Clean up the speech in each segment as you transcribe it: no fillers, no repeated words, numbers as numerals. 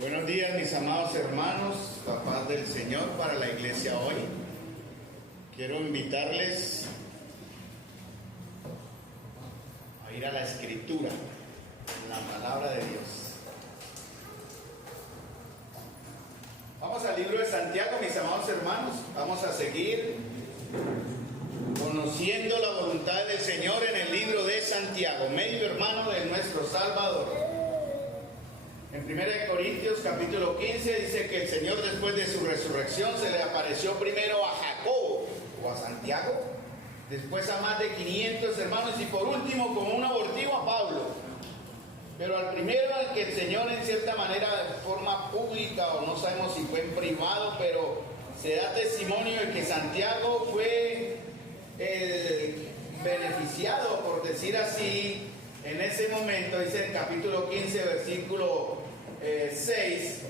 Buenos días, mis amados hermanos, la paz del Señor para la iglesia hoy. Quiero invitarles a ir a la Escritura, la palabra de Dios. Vamos al libro de Santiago, mis amados hermanos. Vamos a seguir conociendo la voluntad del Señor en el libro de Santiago, medio hermano de nuestro Salvador. En 1 Corintios capítulo 15 dice que el Señor, después de su resurrección, se le apareció primero a Jacobo o a Santiago, después a más de 500 hermanos y por último, como un abortivo, a Pablo. Pero al primero, al que el Señor en cierta manera, de forma pública o no sabemos si fue en privado, pero se da testimonio de que Santiago fue beneficiado, por decir así, en ese momento. Dice en capítulo 15, versículo 6,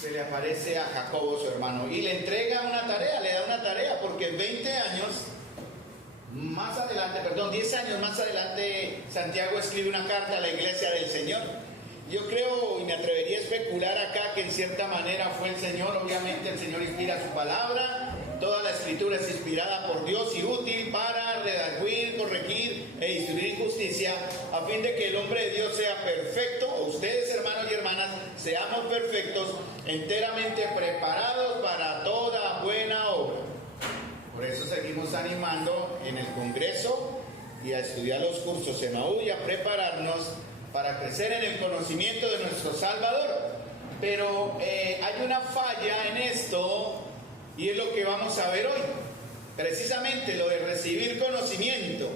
se le aparece a Jacobo, su hermano, y le entrega una tarea, le da una tarea, porque 20 años más adelante, 10 años más adelante, Santiago escribe una carta a la iglesia del Señor. Yo creo, y me atrevería a especular acá, que en cierta manera fue el Señor. Obviamente el Señor inspira su palabra, toda la escritura es inspirada por Dios y útil para redarguir, corregir e instruir en justicia, a fin de que el hombre de Dios sea perfecto, o ustedes, hermanos y hermanas, seamos perfectos, enteramente preparados para toda buena obra. Por eso seguimos animando en el Congreso y a estudiar los cursos Emaú y a prepararnos para crecer en el conocimiento de nuestro Salvador. Pero hay una falla en esto, y es lo que vamos a ver hoy. Precisamente lo de recibir conocimiento,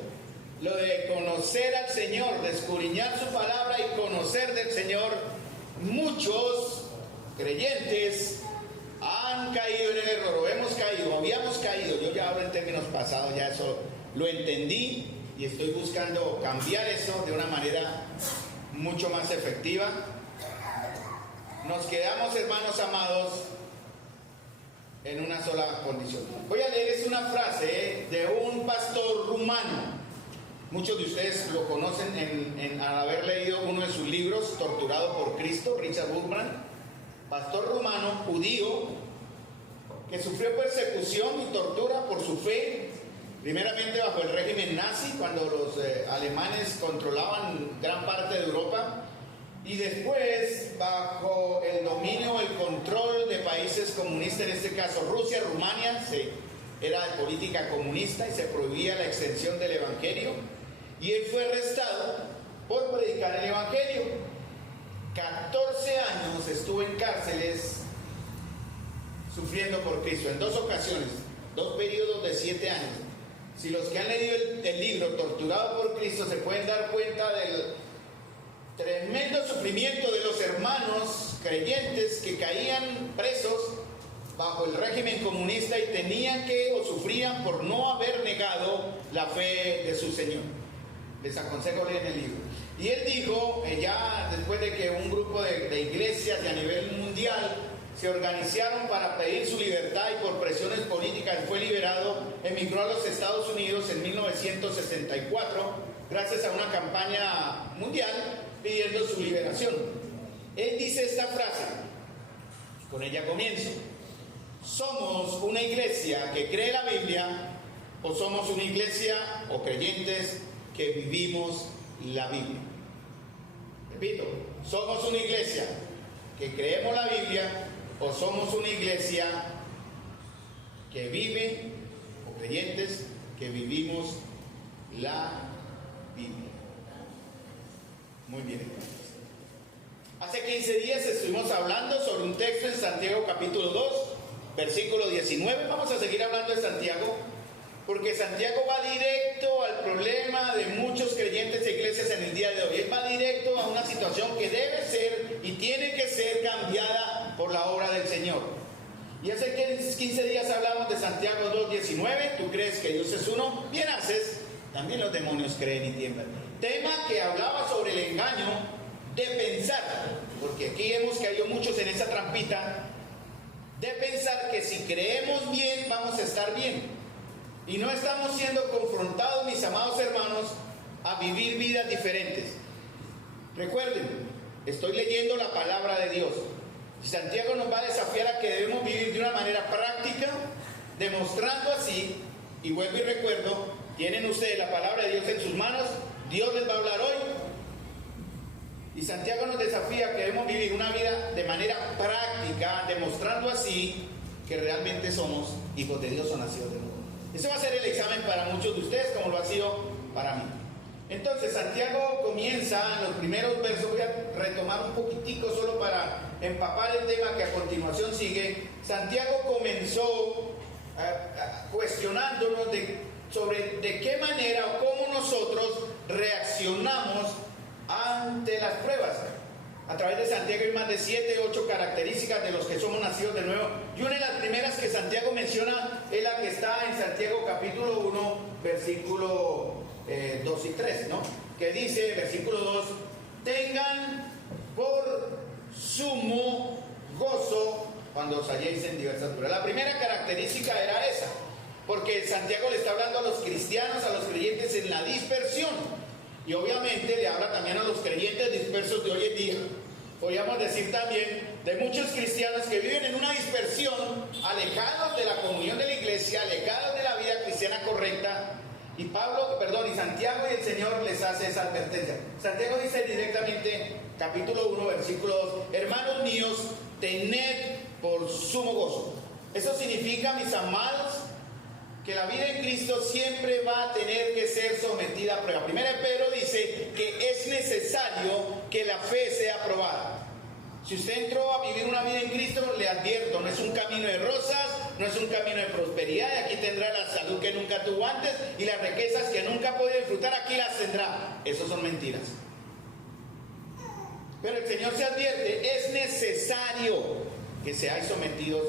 lo de conocer al Señor, de escudriñar su palabra y conocer del Señor. Muchos creyentes han caído en el error, o hemos caído, habíamos caído. Yo ya hablo en términos pasados, ya eso lo entendí y estoy buscando cambiar eso de una manera mucho más efectiva. Nos quedamos, hermanos amados, en una sola condición. Voy a leerles una frase de un pastor rumano. Muchos de ustedes lo conocen al haber leído uno de sus libros, Torturado por Cristo, Richard Wurmbrand, pastor rumano, judío, que sufrió persecución y tortura por su fe, primeramente bajo el régimen nazi, cuando los alemanes controlaban gran parte de Europa, y después bajo el dominio, el control de países comunistas, en este caso Rusia, Rumania, era de política comunista y se prohibía la extensión del evangelio, y él fue arrestado por predicar el evangelio. 14 años estuvo en cárceles sufriendo por Cristo, en 2 ocasiones, 2 periodos de 7 años. Si los que han leído el libro Torturado por Cristo se pueden dar cuenta del tremendo sufrimiento de los hermanos creyentes que caían presos bajo el régimen comunista y tenían que, o sufrían por no haber negado la fe de su Señor. Les aconsejo leer el libro. Y él dijo, ya después de que un grupo de iglesias de a nivel mundial se organizaron para pedir su libertad y por presiones políticas fue liberado, emigró a los Estados Unidos en 1964, gracias a una campaña mundial pidiendo su liberación. Él dice esta frase, con ella comienzo: ¿somos una iglesia que cree la Biblia o somos una iglesia o creyentes que vivimos la Biblia? Repito, ¿somos una iglesia que creemos la Biblia o somos una iglesia que vive, o creyentes que vivimos la Biblia? Muy bien, entonces. Hace 15 días estuvimos hablando sobre un texto en Santiago capítulo 2, versículo 19. Vamos a seguir hablando de Santiago, porque Santiago va directo al problema de muchos creyentes e iglesias en el día de hoy. Él va directo a una situación que debe ser y tiene que ser cambiada por la obra del Señor. Y hace 15 días hablamos de Santiago 2:19. Tú crees que Dios es uno, bien haces, también los demonios creen y tiemblan. Tema que hablaba sobre el engaño de pensar, porque aquí hemos caído muchos en esa trampita de pensar que si creemos bien vamos a estar bien. Y no estamos siendo confrontados, mis amados hermanos, a vivir vidas diferentes. Recuerden, estoy leyendo la palabra de Dios. Santiago nos va a desafiar a que debemos vivir de una manera práctica, demostrando así, y vuelvo y recuerdo, tienen ustedes la palabra de Dios en sus manos, Dios les va a hablar hoy. Y Santiago nos desafía a que debemos vivir una vida de manera práctica, demostrando así que realmente somos hijos de Dios o nacidos de nuevo. Eso va a ser el examen para muchos de ustedes, como lo ha sido para mí. Entonces, Santiago comienza en los primeros versos. Voy a retomar un poquitico solo para empapar el tema que a continuación sigue. Santiago comenzó cuestionándonos sobre de qué manera o cómo nosotros reaccionamos ante las pruebas. A través de Santiago hay más de 7, 8 características de los que somos nacidos de nuevo. Y una de las primeras que Santiago menciona es la que está en Santiago capítulo 1, versículo 2 y 3, ¿no? Que dice, versículo 2, tengan por sumo gozo cuando os halléis en diversas pruebas. La primera característica era esa, porque Santiago le está hablando a los cristianos, a los creyentes en la dispersión. Y obviamente le habla también a los creyentes dispersos de hoy en día. Podríamos decir también de muchos cristianos que viven en una dispersión, alejados de la comunión de la iglesia, alejados de la vida cristiana correcta. Y Santiago y el Señor les hace esa advertencia. Santiago dice directamente, capítulo 1, versículo 2, hermanos míos, tened por sumo gozo. Eso significa, mis amados, que la vida en Cristo siempre va a tener que ser sometida a prueba. Primero Pedro dice que es necesario que la fe sea probada. Si usted entró a vivir una vida en Cristo, le advierto, no es un camino de rosas, no es un camino de prosperidad, y aquí tendrá la salud que nunca tuvo antes y las riquezas que nunca puede disfrutar, aquí las tendrá. Eso son mentiras. Pero el Señor se advierte, es necesario que seáis sometidos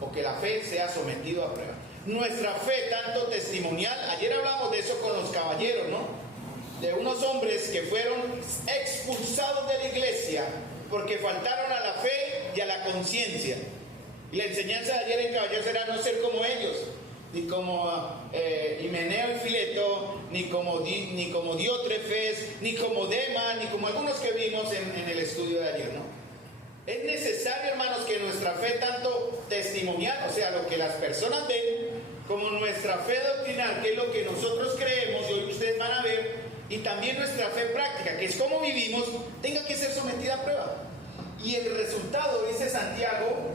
o que la fe sea sometida a prueba. Nuestra fe, tanto testimonial, ayer hablamos de eso con los caballeros, ¿no? De unos hombres que fueron expulsados de la iglesia porque faltaron a la fe y a la conciencia. Y la enseñanza de ayer en caballeros era no ser como ellos, ni como Himeneo y Fileto, ni como Diótrefes, ni como Demas, ni como algunos que vimos en el estudio de ayer, ¿no? Es necesario, hermanos, que nuestra fe, tanto testimonial, o sea, lo que las personas ven, como nuestra fe doctrinal, que es lo que nosotros creemos, y hoy ustedes van a ver, y también nuestra fe práctica, que es cómo vivimos, tenga que ser sometida a prueba. Y el resultado, dice Santiago,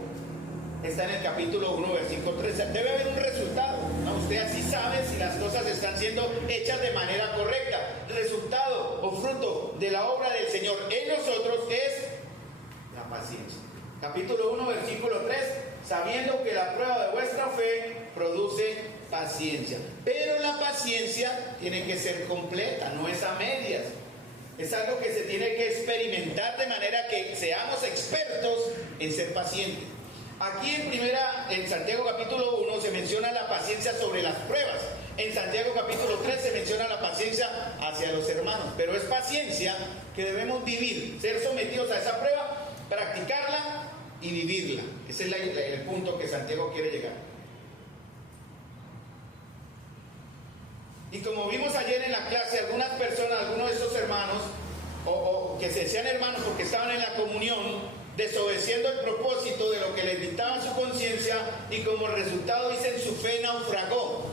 está en el capítulo 1, versículo 3. Debe haber un resultado, ¿no? Usted así sabe si las cosas están siendo hechas de manera correcta. Resultado o fruto de la obra del Señor en nosotros es la paciencia. Capítulo 1, versículo 3, sabiendo que la prueba de vuestra fe produce paciencia. Pero la paciencia tiene que ser completa, no es a medias. Es algo que se tiene que experimentar de manera que seamos expertos en ser pacientes. Aquí en Santiago capítulo 1 se menciona la paciencia sobre las pruebas. En Santiago capítulo 3 se menciona la paciencia hacia los hermanos. Pero es paciencia que debemos vivir, ser sometidos a esa prueba, practicarla y vivirla. Ese es el punto que Santiago quiere llegar. Y como vimos ayer en la clase, algunas personas, algunos de esos hermanos, o que se decían hermanos porque estaban en la comunión, desobedeciendo el propósito de lo que les dictaba su conciencia, y como resultado dicen su fe naufragó.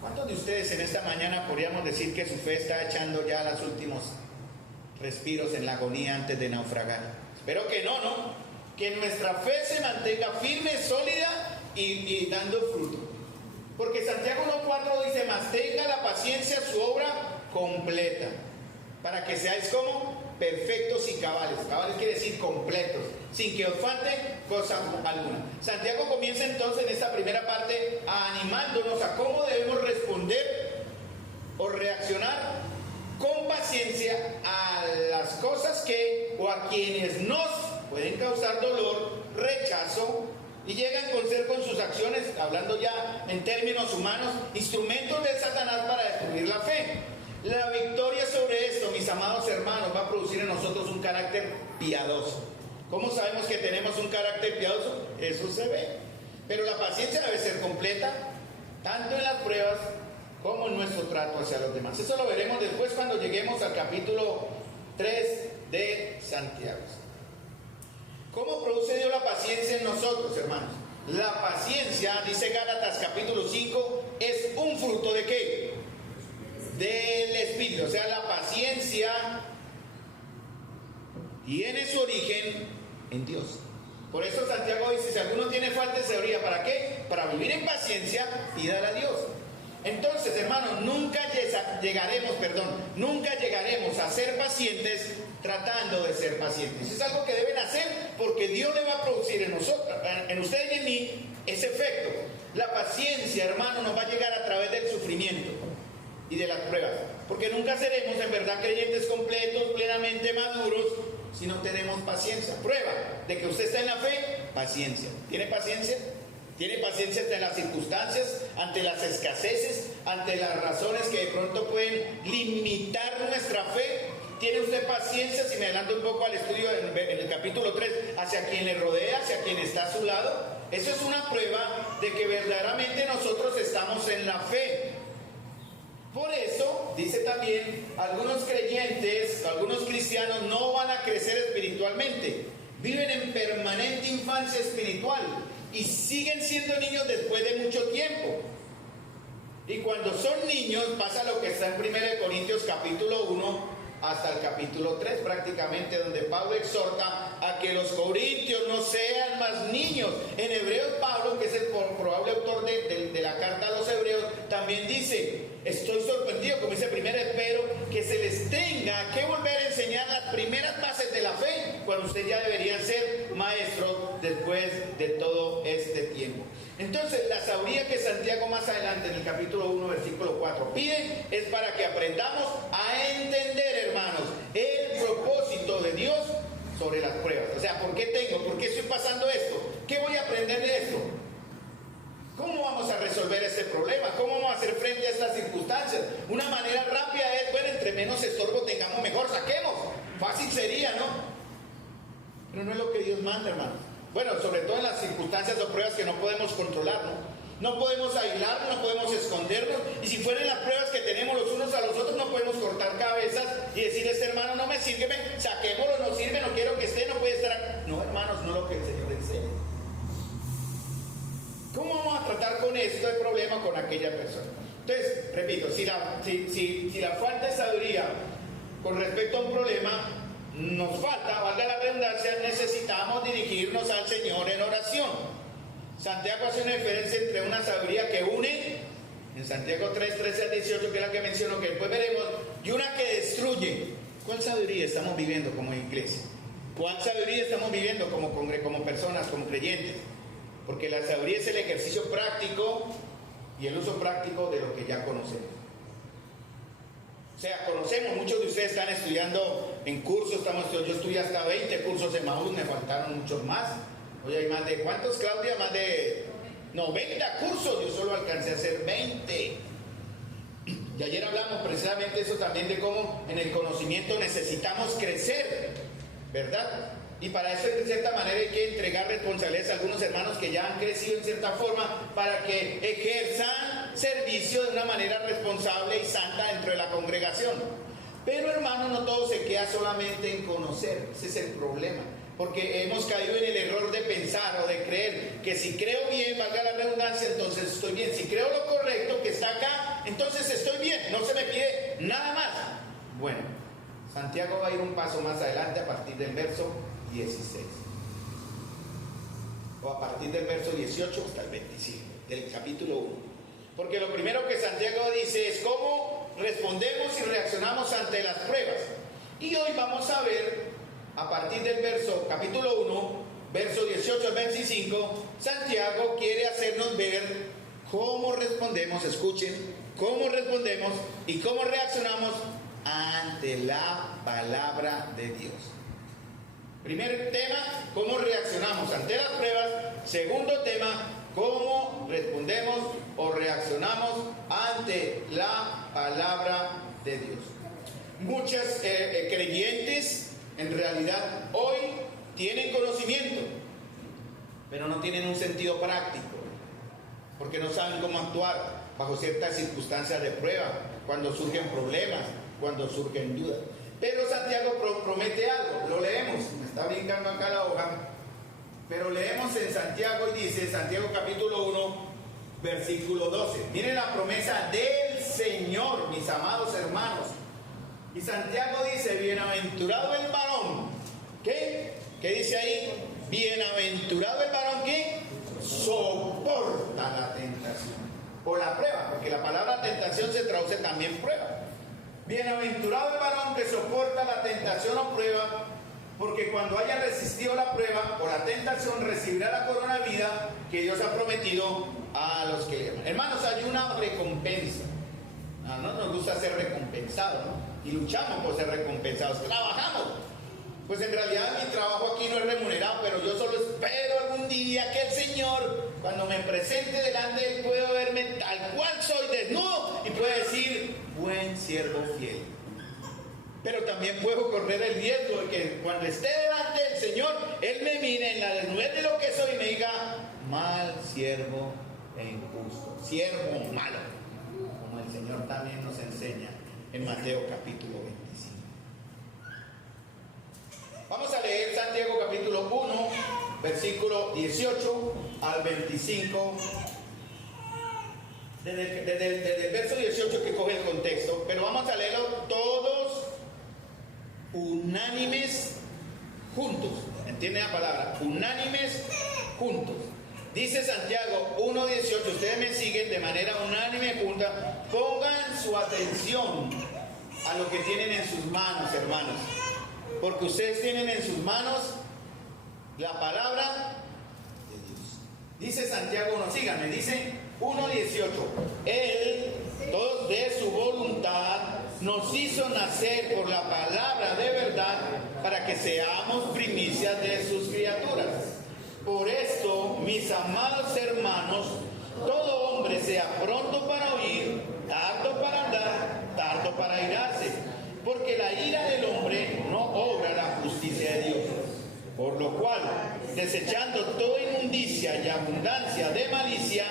¿Cuántos de ustedes en esta mañana podríamos decir que su fe está echando ya los últimos respiros en la agonía antes de naufragar? Espero que no, ¿no? Que nuestra fe se mantenga firme, sólida y dando fruto. Porque Santiago 1.4 dice, mas tenga la paciencia su obra completa, para que seáis como perfectos y cabales. Cabales quiere decir completos, sin que os falte cosa alguna. Santiago comienza entonces en esta primera parte animándonos a cómo debemos responder o reaccionar con paciencia a las cosas que o a quienes nos pueden causar dolor, rechazo, y llegan con sus acciones, hablando ya en términos humanos, instrumentos de Satanás para destruir la fe. La victoria sobre esto, mis amados hermanos, va a producir en nosotros un carácter piadoso. ¿Cómo sabemos que tenemos un carácter piadoso? Eso se ve. Pero la paciencia debe ser completa, tanto en las pruebas como en nuestro trato hacia los demás. Eso lo veremos después cuando lleguemos al capítulo 3 de Santiago. ¿Cómo produce Dios la paciencia en nosotros, hermanos? La paciencia, dice Gálatas capítulo 5, es un fruto ¿de qué? Del Espíritu. O sea, la paciencia tiene su origen en Dios. Por eso Santiago dice, si alguno tiene falta de sabiduría, ¿para qué? Para vivir en paciencia, pídala a Dios. Entonces, hermanos, nunca llegaremos a ser pacientes tratando de ser pacientes. Es algo que deben hacer porque Dios le va a producir en nosotros, en ustedes y en mí, ese efecto. La paciencia, hermano, nos va a llegar a través del sufrimiento y de las pruebas. Porque nunca seremos en verdad creyentes completos, plenamente maduros, si no tenemos paciencia. Prueba de que usted está en la fe, paciencia. ¿Tiene paciencia? ¿Tiene paciencia ante las circunstancias, ante las escaseces, ante las razones que de pronto pueden limitar nuestra fe? ¿Tiene usted paciencia, si me adelanto un poco al estudio en el capítulo 3, hacia quien le rodea, hacia quien está a su lado? Eso es una prueba de que verdaderamente nosotros estamos en la fe. Por eso, dice también, algunos creyentes, algunos cristianos no van a crecer espiritualmente. Viven en permanente infancia espiritual y siguen siendo niños después de mucho tiempo. Y cuando son niños pasa lo que está en 1 Corintios capítulo 1 hasta el capítulo 3 prácticamente, donde Pablo exhorta a que los corintios no sean más niños. En Hebreos, Pablo, que es el probable autor de la carta a los Hebreos, también dice, estoy sorprendido, como dice primero, espero que se les tenga que volver a enseñar las primeras bases de la fe, cuando ustedes ya deberían ser maestros después de todo este tiempo. Entonces, la sabiduría que Santiago más adelante en el capítulo 1, versículo 4 pide, es para que aprendamos a entender, hermanos, el propósito de Dios sobre las pruebas. O sea, ¿por qué estoy pasando esto? ¿Qué voy a aprender de esto? ¿Cómo vamos a resolver este problema? ¿Cómo vamos a hacer frente a estas circunstancias? Una manera rápida es, bueno, entre menos estorbo tengamos, mejor saquemos. Fácil sería, ¿no? Pero no es lo que Dios manda, hermanos. Bueno, sobre todo en las circunstancias o pruebas que no podemos controlar, ¿no? No podemos aislarnos, no podemos escondernos. Y si fueran las pruebas que tenemos los unos a los otros, no podemos cortar cabezas y decir, este hermano no me sirve, saquémoslo, no sirve, no quiero que esté, no puede estar aquí. No, hermanos, no lo que el Señor enseña. ¿Cómo vamos a tratar con este problema con aquella persona? Entonces, repito, si la falta de sabiduría con respecto a un problema nos falta, valga la redundancia, necesitamos dirigirnos al Señor en oración. Santiago hace una diferencia entre una sabiduría que une, en Santiago 3, 13 al 18, que es la que menciono, que después veremos, y una que destruye. ¿Cuál sabiduría estamos viviendo como iglesia? ¿Cuál sabiduría estamos viviendo como personas, como creyentes? Porque la sabiduría es el ejercicio práctico y el uso práctico de lo que ya conocemos. O sea, conocemos, muchos de ustedes están estudiando en cursos, yo estudié hasta 20 cursos de Maús, me faltaron muchos más. Hoy hay más de, ¿cuántos, Claudia? Más de 90 cursos, yo solo alcancé a hacer 20. Y ayer hablamos precisamente de eso también, de cómo en el conocimiento necesitamos crecer, ¿verdad? Y para eso, de cierta manera, hay que entregar responsabilidades a algunos hermanos que ya han crecido en cierta forma para que ejerzan servicio de una manera responsable y santa dentro de la congregación. Pero, hermanos, no todo se queda solamente en conocer. Ese es el problema. Porque hemos caído en el error de pensar o de creer que si creo bien, valga la redundancia, entonces estoy bien. Si creo lo correcto que está acá, entonces estoy bien. No se me pide nada más. Bueno, Santiago va a ir un paso más adelante a partir del verso 16 o a partir del verso 18 hasta el 25 del capítulo 1, porque lo primero que Santiago dice es cómo respondemos y reaccionamos ante las pruebas, y hoy vamos a ver a partir del capítulo 1, verso 18 al 25, Santiago quiere hacernos ver cómo respondemos, escuchen, cómo respondemos y cómo reaccionamos ante la palabra de Dios. Primer tema, cómo reaccionamos ante las pruebas. Segundo tema, cómo respondemos o reaccionamos ante la palabra de Dios. Muchos creyentes en realidad hoy tienen conocimiento, pero no tienen un sentido práctico, porque no saben cómo actuar. bajo ciertas circunstancias de prueba, cuando surgen problemas, cuando surgen dudas. Pero Santiago promete algo, lo leemos, me está brincando acá la hoja, pero leemos en Santiago y dice, Santiago capítulo 1, versículo 12. Miren la promesa del Señor, mis amados hermanos. Y Santiago dice, bienaventurado el varón. ¿Qué? ¿Qué dice ahí? Bienaventurado el varón que soporta la tentación. O la prueba, porque la palabra tentación se traduce también prueba. Bienaventurado el varón que soporta la tentación o prueba, porque cuando haya resistido la prueba o la tentación recibirá la corona de vida que Dios ha prometido a los que le aman. Hermanos, hay una recompensa. No nos gusta ser recompensados, ¿no? Y luchamos por ser recompensados. Trabajamos. Pues en realidad mi trabajo aquí no es remunerado, pero yo solo espero algún día que el Señor, cuando me presente delante de Él, pueda verme tal cual soy, desnudo, y pueda decir, buen siervo fiel. Pero también puedo correr el riesgo de que cuando esté delante del Señor, Él me mire en la desnudez de lo que soy y me diga, mal siervo e injusto, siervo malo, como el Señor también nos enseña en Mateo capítulo 25. Vamos a leer Santiago capítulo 1, versículo 18 al 25. Desde el verso 18 que coge el contexto, pero vamos a leerlo todos unánimes juntos. ¿Entienden la palabra? Unánimes juntos. Dice Santiago 1:18, ustedes me siguen de manera unánime junta. Pongan su atención a lo que tienen en sus manos, hermanos. Porque ustedes tienen en sus manos la palabra de Dios. Dice Santiago 1, síganme, dice 1:18. Él, todos de su voluntad, nos hizo nacer por la palabra de verdad para que seamos primicias de sus criaturas. Por esto, mis amados hermanos, todo hombre sea pronto para oír, tardo para hablar, tardo para airarse, porque la ira del hombre no obra la justicia de Dios. Por lo cual, desechando toda inmundicia y abundancia de malicia,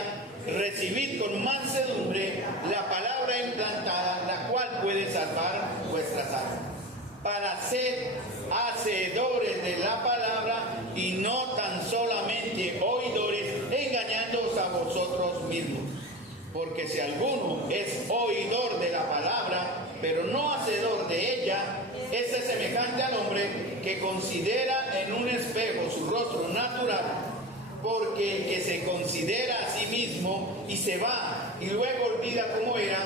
recibid con mansedumbre la palabra implantada, la cual puede salvar vuestras almas, para ser hacedores de la palabra y no tan solamente oidores, engañándoos a vosotros mismos. Porque si alguno es oidor de la palabra, pero no hacedor de ella, ese es semejante al hombre que considera en un espejo su rostro natural, porque el que se considera a sí mismo y se va y luego olvida cómo era,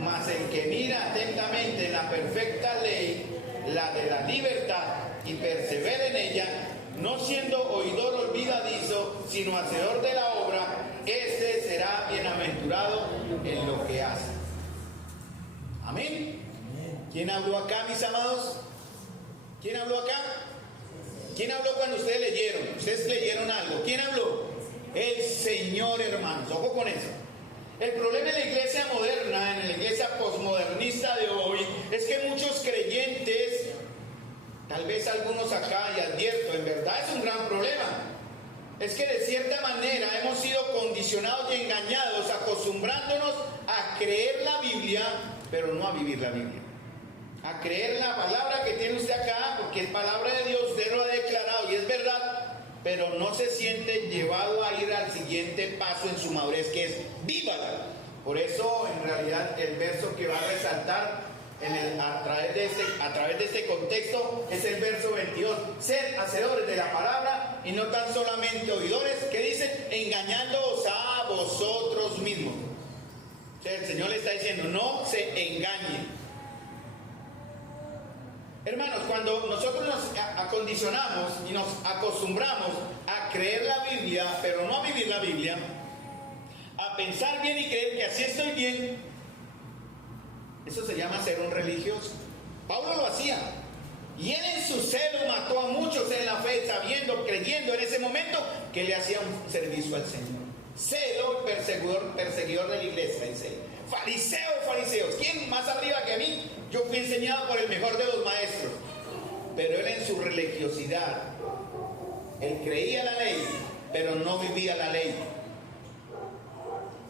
mas el que mira atentamente en la perfecta ley, la de la libertad, y persevera en ella, no siendo oidor olvidadizo, sino hacedor de la obra, este será bienaventurado en lo que hace. Amén. ¿Quién habló acá, mis amados? ¿Quién habló acá? ¿Quién habló cuando ustedes leyeron? ¿Ustedes leyeron algo? ¿Quién habló? El Señor, hermanos. Ojo con eso. El problema en la iglesia moderna, en la iglesia posmodernista de hoy, es que muchos creyentes, tal vez algunos acá, y advierto, en verdad es un gran problema, es que de cierta manera hemos sido condicionados y engañados, acostumbrándonos a creer la Biblia, pero no a vivir la Biblia. A creer la palabra que tiene usted acá, porque es palabra de Dios, usted lo ha declarado y es verdad, pero no se siente llevado a ir al siguiente paso en su madurez, que es vívala. Por eso, en realidad, el verso que va a resaltar a través de este contexto es el verso 22. Sed hacedores de la palabra y no tan solamente oidores, que dice, engañándoos a vosotros mismos. O sea, el Señor le está diciendo, no se engañen. Hermanos, cuando nosotros nos acondicionamos y nos acostumbramos a creer la Biblia, pero no a vivir la Biblia, a pensar bien y creer que así estoy bien, eso se llama ser un religioso. Pablo lo hacía. Y él en su celo mató a muchos en la fe, sabiendo, creyendo en ese momento que le hacía un servicio al Señor. Celo, perseguidor de la iglesia, dice. Fariseos, ¿quién más arriba que a mí? Yo fui enseñado por el mejor de los maestros. Pero él en su religiosidad, él creía la ley, pero no vivía la ley.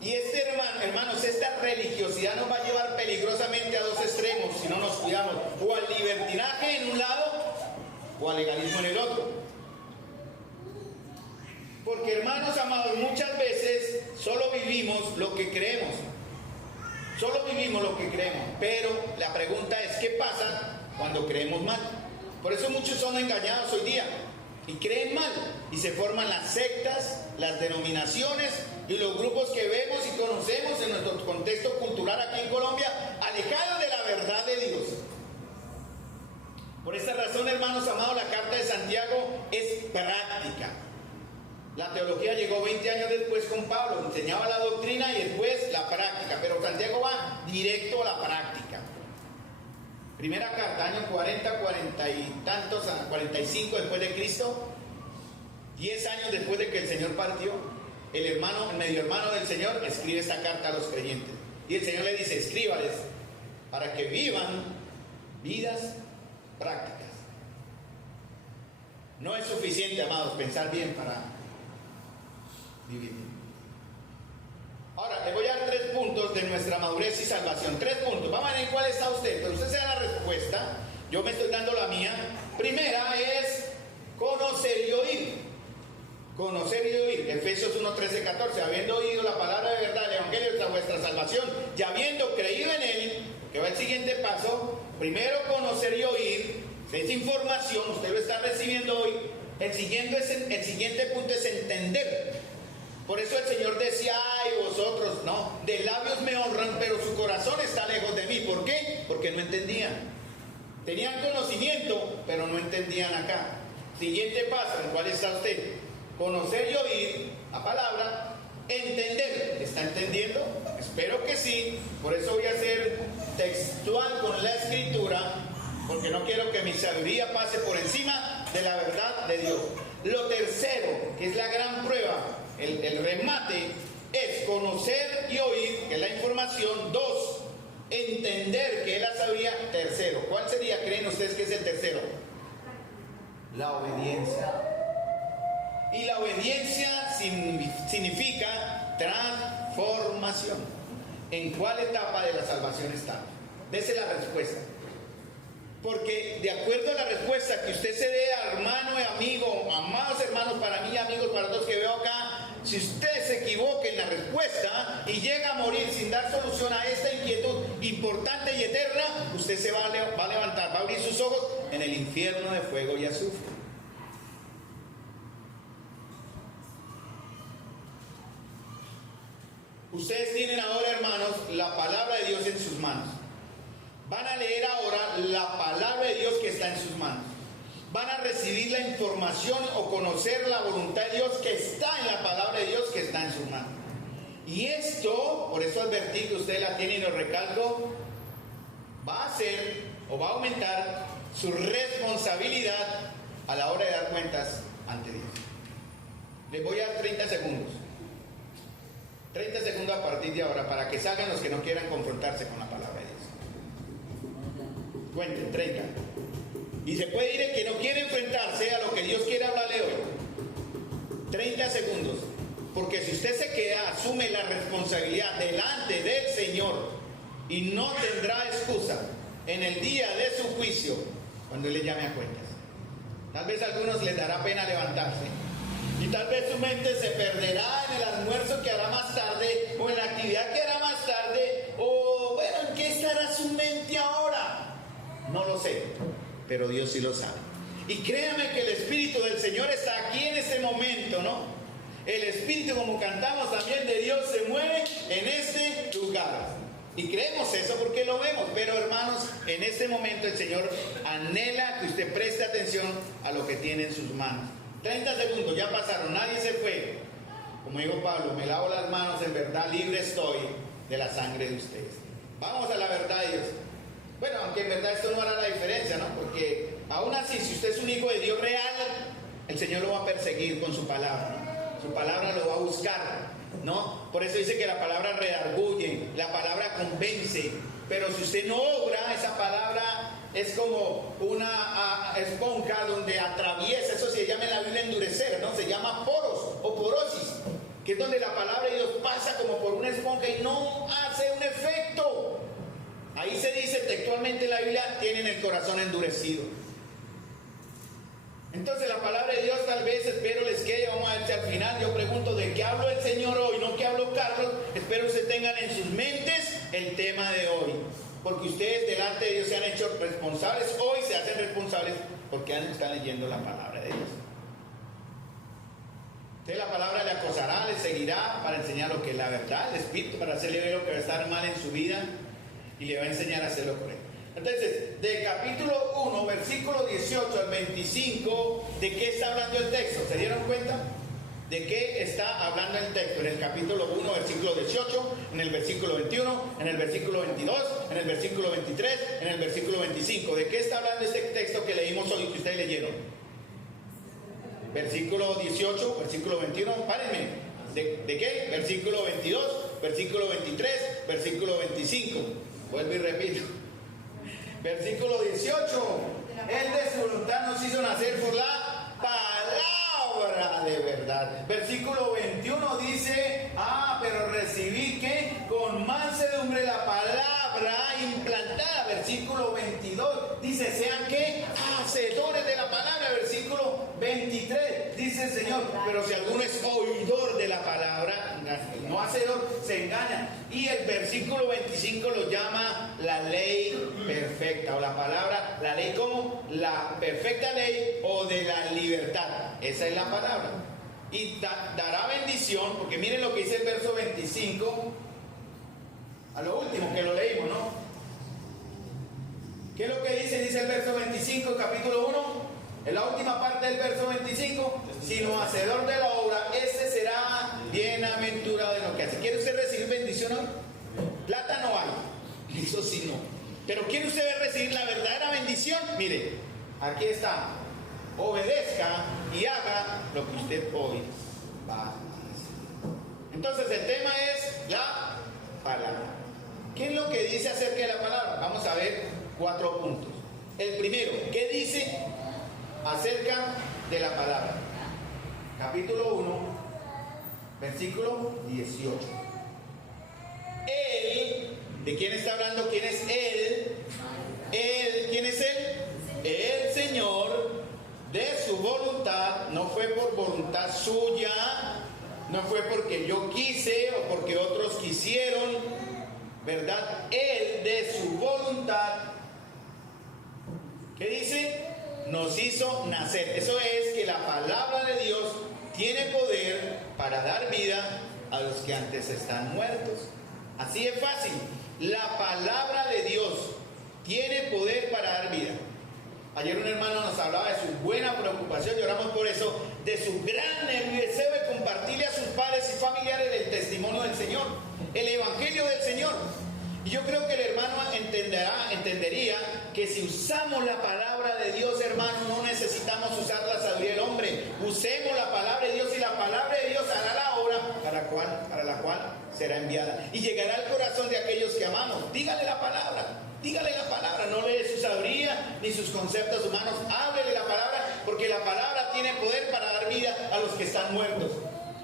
Y hermanos, esta religiosidad nos va a llevar peligrosamente a dos extremos si no nos cuidamos, o al libertinaje en un lado o al legalismo en el otro. Porque, hermanos amados, muchas veces solo vivimos lo que creemos. Solo vivimos lo que creemos. Pero la pregunta es, ¿qué pasa cuando creemos mal? Por eso muchos son engañados hoy día y creen mal. Y se forman las sectas, las denominaciones y los grupos que vemos y conocemos en nuestro contexto cultural aquí en Colombia, alejados de la verdad de Dios. Por esta razón, hermanos amados, la carta de Santiago es práctica. La teología llegó 20 años después con Pablo, enseñaba la doctrina y después la práctica, pero Santiago va directo a la práctica. Primera carta, año 40, 40 y tantos, 45 después de Cristo, 10 años después de que el Señor partió, el medio hermano del Señor escribe esta carta a los creyentes. Y el Señor le dice, escríbales para que vivan vidas prácticas. No es suficiente, amados, pensar bien para vivir. Ahora, le voy a dar 3 puntos de nuestra madurez y salvación. 3 puntos. Vamos a ver en cuál está usted. Pero usted se da la respuesta. Yo me estoy dando la mía. Primera es conocer y oír. Conocer y oír. Efesios 1, 13, 14. Habiendo oído la palabra de verdad, el evangelio de vuestra salvación, y habiendo creído en él, que va el siguiente paso. Primero conocer y oír. Es información. Usted lo está recibiendo hoy. El siguiente punto es entender. Por eso el Señor decía, ay, vosotros, no, de labios me honran, pero su corazón está lejos de mí. ¿Por qué? Porque no entendían. Tenían conocimiento, pero no entendían acá. Siguiente paso, ¿en cuál está usted? Conocer y oír la palabra, entender. ¿Está entendiendo? Espero que sí. Por eso voy a ser textual con la escritura, porque no quiero que mi sabiduría pase por encima de la verdad de Dios. Lo tercero, que es la gran prueba, el remate, es conocer y oír, que es la información. 2, entender, que es la sabiduría. Tercero, ¿cuál sería, creen ustedes que es el tercero? La obediencia. Y la obediencia significa transformación. ¿En cuál etapa de la salvación está? Dese la respuesta. Porque de acuerdo a la respuesta que usted se dé, hermano y amigo, amados hermanos, para mí, amigos, para todos que veo acá, si usted se equivoca en la respuesta y llega a morir sin dar solución a esta inquietud importante y eterna, usted se va a levantar, va a abrir sus ojos en el infierno de fuego y azufre. Ustedes tienen ahora, hermanos, la palabra de Dios en sus manos. Van a leer ahora la palabra de Dios que está en sus manos. Van a recibir la información o conocer la voluntad de Dios que está en la palabra de Dios que está en sus manos. Y esto, por eso advertí que usted la tiene y lo recalco, va a hacer o va a aumentar su responsabilidad a la hora de dar cuentas ante Dios. Les voy a dar 30 segundos. 30 segundos a partir de ahora para que salgan los que no quieran confrontarse con la palabra de Dios. Cuenten, 30. Y se puede ir el que no quiere enfrentarse a lo que Dios quiere hablarle hoy. 30 segundos. Porque si usted se queda, asume la responsabilidad delante del Señor y no tendrá excusa en el día de su juicio cuando Él le llame a cuentas. Tal vez a algunos les dará pena levantarse. Y tal vez su mente se perderá en el almuerzo que hará más tarde, o en la actividad que hará más tarde, o bueno, ¿en qué estará su mente ahora? No lo sé, pero Dios sí lo sabe. Y créame que el Espíritu del Señor está aquí en este momento, ¿no? El Espíritu, como cantamos también, de Dios se mueve en este lugar. Y creemos eso porque lo vemos, pero hermanos, en este momento el Señor anhela que usted preste atención a lo que tiene en sus manos. 30 segundos, ya pasaron, nadie se fue. Como dijo Pablo, me lavo las manos, en verdad libre estoy de la sangre de ustedes. Vamos a la verdad de Dios. Bueno, aunque en verdad esto no hará la diferencia, ¿no? Porque aún así, si usted es un hijo de Dios real, el Señor lo va a perseguir con su palabra, ¿no? Su palabra lo va a buscar, ¿no? Por eso dice que la palabra redarguye, la palabra convence. Pero si usted no obra, esa palabra es como una esponja donde atraviesa, eso se llama en la Biblia endurecer, ¿no? Se llama poros o porosis, que es donde la palabra de Dios pasa como por una esponja y no hace un efecto. Ahí se dice textualmente en la Biblia, tienen el corazón endurecido. Entonces la palabra de Dios tal vez, espero les quede, vamos a ver si al final yo pregunto de qué habló el Señor hoy, no qué habló Carlos. Espero que tengan en sus mentes el tema de hoy, porque ustedes delante de Dios se han hecho responsables, hoy se hacen responsables porque están leyendo la palabra de Dios. Entonces la palabra le acosará, le seguirá para enseñar lo que es la verdad, el Espíritu, para hacerle ver lo que va a estar mal en su vida y le va a enseñar a hacer lo correcto. Entonces, del capítulo 1, versículo 18 al 25, ¿de qué está hablando el texto? ¿Se dieron cuenta? ¿De qué está hablando el texto? En el capítulo 1, versículo 18, en el versículo 21, en el versículo 22, en el versículo 23, en el versículo 25. ¿De qué está hablando este texto que leímos hoy, que ustedes leyeron? Versículo 18, versículo 21, párenme. ¿De qué? Versículo 22, versículo 23, versículo 25. Vuelvo y repito. Versículo 18. Él de su voluntad nos hizo nacer por la palabra de verdad. Versículo 21 dice, pero recibí que con mansedumbre la palabra implantada. Versículo 22 dice, sean que hacedores de la palabra. Versículo 23 dice el Señor, pero si alguno es oidor de la palabra, no hacedor, se engaña. Y el versículo 25 lo llama la ley perfecta, o la palabra, la ley como la perfecta ley o de la libertad. Esa es la palabra. Y dará bendición, porque miren lo que dice el verso 25, a lo último que lo leímos, ¿no? ¿Qué es lo que dice? Dice el verso 25, capítulo 1, en la última parte del verso 25, sino hacedor de la obra, ese será bienaventurado de lo que hace. ¿Quiere usted recibir bendición hoy? Plata no hay, eso sí no. Pero ¿quiere usted recibir la verdadera bendición? Mire, aquí está. Obedezca y haga lo que usted hoy va a hacer. Entonces el tema es la palabra. ¿Qué es lo que dice acerca de la palabra? Vamos a ver 4 puntos. El primero, ¿qué dice acerca de la palabra? Capítulo 1, versículo 18. Él, ¿de quién está hablando? ¿Quién es Él? Él, ¿quién es Él? El Señor, de su voluntad, no fue por voluntad suya, no fue porque yo quise o porque otros quisieron, ¿verdad? Él, de su voluntad, ¿qué dice? Nos hizo nacer. Eso es que la palabra de Dios tiene poder para dar vida a los que antes están muertos. Así es fácil. La palabra de Dios tiene poder para dar vida. Ayer un hermano nos hablaba de su buena preocupación, lloramos por eso, de su gran deseo de compartirle a sus padres y familiares el testimonio del Señor, el evangelio del Señor. Y yo creo que el hermano entendería que si usamos la palabra de Dios, hermano, no necesitamos usar la sabiduría del hombre. Usemos la palabra de Dios y la palabra de Dios hará la obra para la cual será enviada. Y llegará al corazón de aquellos que amamos. Dígale la palabra. Dígale la palabra, no lee su sabiduría ni sus conceptos humanos, háblele la palabra, porque la palabra tiene poder para dar vida a los que están muertos.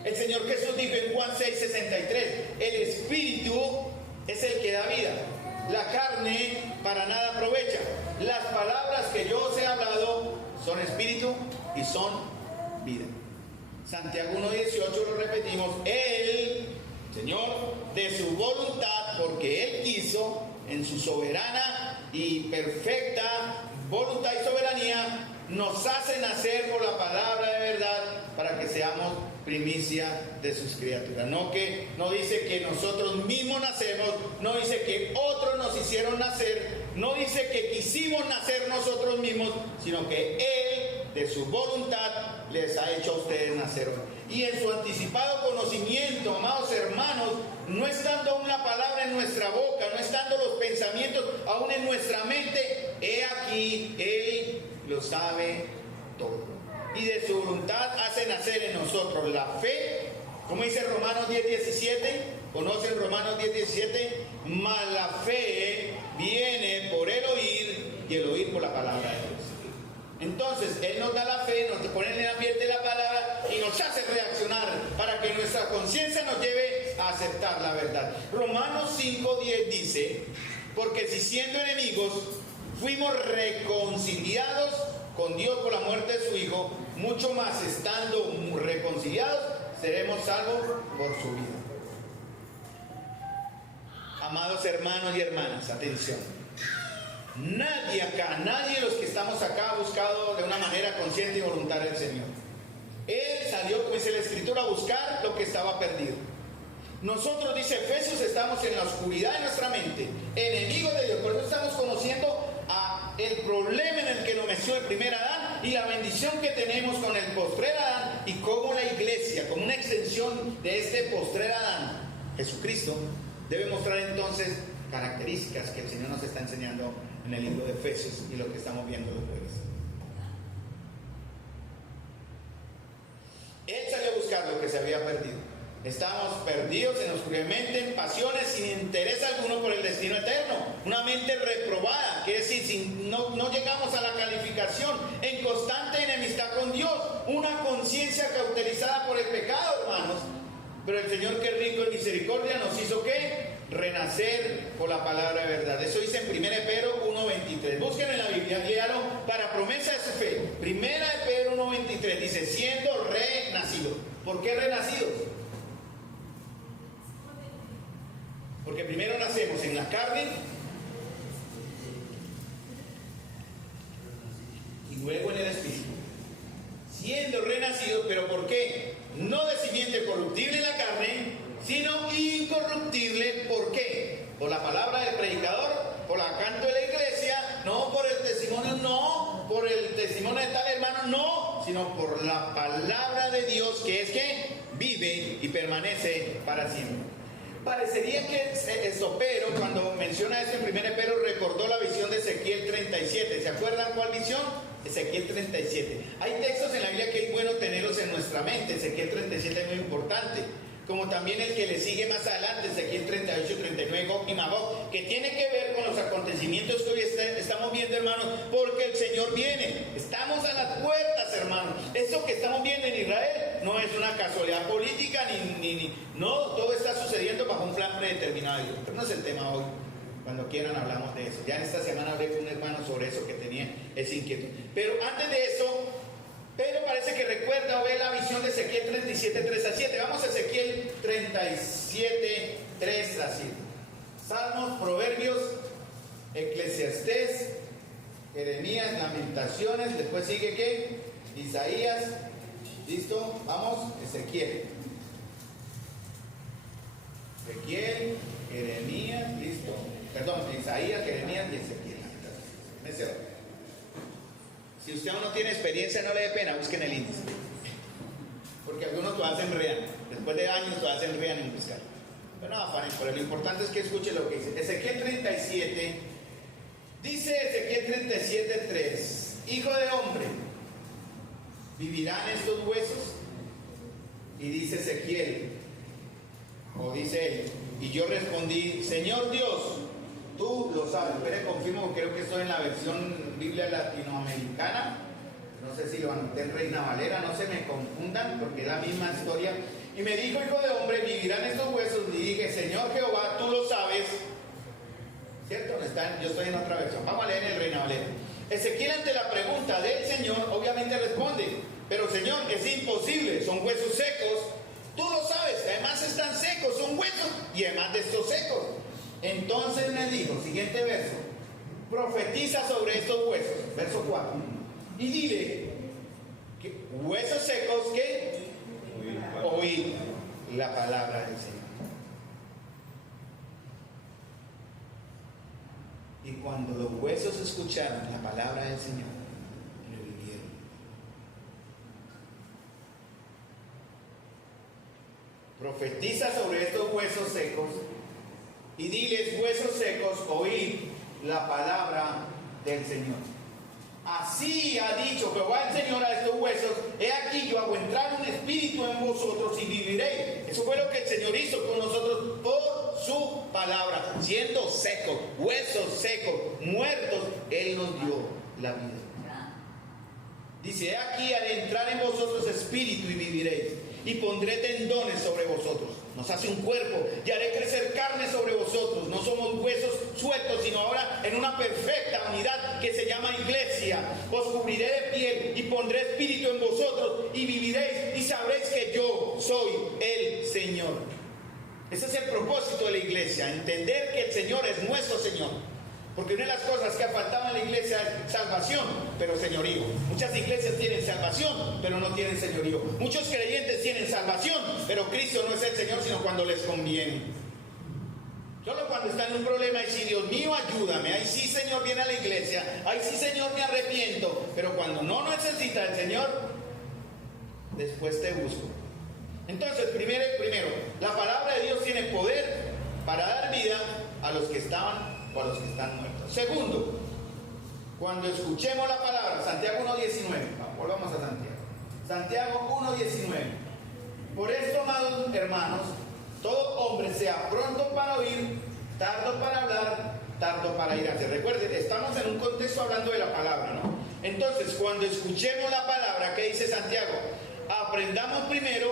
El Señor Jesús dijo en Juan 6:63, el Espíritu es el que da vida, la carne para nada aprovecha. Las palabras que yo os he hablado son espíritu y son vida. Santiago 1:18 lo repetimos, Él, Señor, de su voluntad, porque Él quiso, en su soberana y perfecta voluntad y soberanía, nos hace nacer por la palabra de verdad para que seamos primicia de sus criaturas. No dice que nosotros mismos nacemos, no dice que otros nos hicieron nacer, no dice que quisimos nacer nosotros mismos, sino que Él, de su voluntad, les ha hecho a ustedes nacer hoy. Y en su anticipado conocimiento, amados hermanos, no estando aún la palabra en nuestra boca, no estando los pensamientos aún en nuestra mente, he aquí, Él lo sabe todo. Y de su voluntad hace nacer en nosotros la fe, como dice Romanos 10:17, ¿conocen Romanos 10:17? Mas la fe viene por el oír y el oír por la palabra de Dios. Entonces, Él nos da la fe, nos pone en el ambiente de la palabra y nos hace reaccionar para que nuestra conciencia nos lleve a aceptar la verdad. Romanos 5:10 dice, porque si siendo enemigos fuimos reconciliados con Dios por la muerte de su Hijo, mucho más estando reconciliados seremos salvos por su vida. Amados hermanos y hermanas, atención. Nadie acá, nadie de los que estamos acá ha buscado de una manera consciente y voluntaria al Señor. Él salió, pues en la Escritura, a buscar lo que estaba perdido. Nosotros, dice Efesios, estamos en la oscuridad de nuestra mente, enemigos de Dios. Por eso estamos conociendo el problema en el que nos metió el primer Adán y la bendición que tenemos con el postrer Adán, y cómo la iglesia, como una extensión de este postrer Adán, Jesucristo, debe mostrar entonces características que el Señor nos está enseñando en el libro de Efesios y lo que estamos viendo después. Él salió a buscar lo que se había perdido. Estábamos perdidos en oscuridad, en pasiones, sin interés alguno por el destino eterno. Una mente reprobada, quiere decir, no llegamos a la calificación, en constante enemistad con Dios. Una conciencia cauterizada por el pecado, hermanos. Pero el Señor, que es rico en misericordia, nos hizo ¿qué? Renacer por la palabra de verdad. Eso dice en 1 Pedro 1:23. Búsquenlo en la Biblia, léalo para promesa de su fe. 1 Pedro 1:23 dice, siendo renacidos. ¿Por qué renacidos? Porque primero nacemos en la carne y luego en el espíritu. Siendo renacidos, ¿pero por qué? No de simiente corruptible en la carne, sino incorruptible. ¿Por qué? Por la palabra del predicador, por la canto de la iglesia, no por el testimonio, no por el testimonio de tal hermano, no, sino por la palabra de Dios, que es que vive y permanece para siempre. Parecería que Pedro, cuando menciona esto en 1 Pedro, recordó la visión de Ezequiel 37. ¿Se acuerdan cuál visión? Ezequiel 37. Hay textos en la Biblia que es bueno tenerlos en nuestra mente. Ezequiel 37 es muy importante. Como también el que le sigue más adelante, Ezequiel 38, 39, Gog y Magog, que tiene que ver con los acontecimientos que hoy estamos viendo, hermanos, porque el Señor viene. Estamos a las puertas, hermanos. Esto que estamos viendo en Israel no es una casualidad política, no, todo está sucediendo bajo un plan predeterminado de Dios. Pero no es el tema hoy. Cuando quieran hablamos de eso. Ya en esta semana hablé con un hermano sobre eso, que tenía esa inquietud. Pero antes de eso, Pedro parece que recuerda o ve la visión de Ezequiel 37, 3 a 7. Vamos a Ezequiel 37, 3 a 7. Salmos, Proverbios, Eclesiastés, Jeremías, Lamentaciones. Después sigue ¿qué? Isaías. ¿Listo? Vamos, Ezequiel. Ezequiel, Jeremías, listo. Perdón, Isaías, Jeremías y Ezequiel. Si usted aún no tiene experiencia, no le dé pena, busquen el índice. Porque algunos todavía se enredan. Después de años todavía se enredan en buscar. Pero no afanen, pero lo importante es que escuche lo que dice. Ezequiel 37, dice Ezequiel 37, 3. Hijo de hombre, ¿vivirán estos huesos? Y dice Ezequiel, o dice él, y yo respondí, Señor Dios, tú lo sabes. Espere, confirmo, porque creo que estoy en la versión Biblia latinoamericana. No sé si lo anoté en Reina Valera, no se me confundan, porque es la misma historia. Y me dijo, hijo de hombre, ¿vivirán estos huesos? Y dije, Señor Jehová, tú lo sabes. ¿Cierto? Yo estoy en otra versión. Vamos a leer en Reina Valera. Ezequiel, ante la pregunta del Señor, obviamente responde, pero Señor, es imposible, son huesos secos. Tú lo sabes, además están secos, son huesos, y además de estos secos. Entonces me dijo, siguiente verso, profetiza sobre estos huesos, verso 4, y dile, huesos secos, ¿qué? Oíd la palabra del Señor. Y cuando los huesos escucharon la palabra del Señor, revivieron. Profetiza sobre estos huesos secos y diles, huesos secos, oíd la palabra del Señor. Así ha dicho Jehová el Señor a estos huesos, he aquí yo hago entrar un espíritu en vosotros y viviréis. Eso fue lo que el Señor hizo con nosotros por su palabra, siendo secos, huesos secos, muertos, Él nos dio la vida. Dice: "He aquí haré entrar en vosotros espíritu y viviréis, y pondré tendones sobre vosotros". Nos hace un cuerpo, y haré crecer carne sobre vosotros. No somos huesos sueltos, sino ahora en una perfecta unidad que se llama iglesia. Os cubriré de piel y pondré espíritu en vosotros y viviréis, y sabréis que yo soy el Señor. Ese es el propósito de la iglesia, entender que el Señor es nuestro Señor. Porque una de las cosas que ha faltado en la iglesia es salvación, pero señorío. Muchas iglesias tienen salvación, pero no tienen señorío. Muchos creyentes tienen salvación, pero Cristo no es el Señor, sino cuando les conviene. Solo cuando están en un problema y si Dios mío ayúdame, ahí sí Señor viene a la iglesia, ahí sí Señor me arrepiento. Pero cuando no necesita el Señor, después te busco. Entonces, primero, la palabra de Dios tiene poder para dar vida a los que estaban o a los que están muertos. Segundo, cuando escuchemos la palabra, Santiago 1:19, volvamos a Santiago. Santiago 1:19. Por esto, amados hermanos, todo hombre sea pronto para oír, tardo para hablar, tardo para irarse. Recuerden, estamos en un contexto hablando de la palabra, ¿no? Entonces, cuando escuchemos la palabra, ¿qué dice Santiago? Aprendamos primero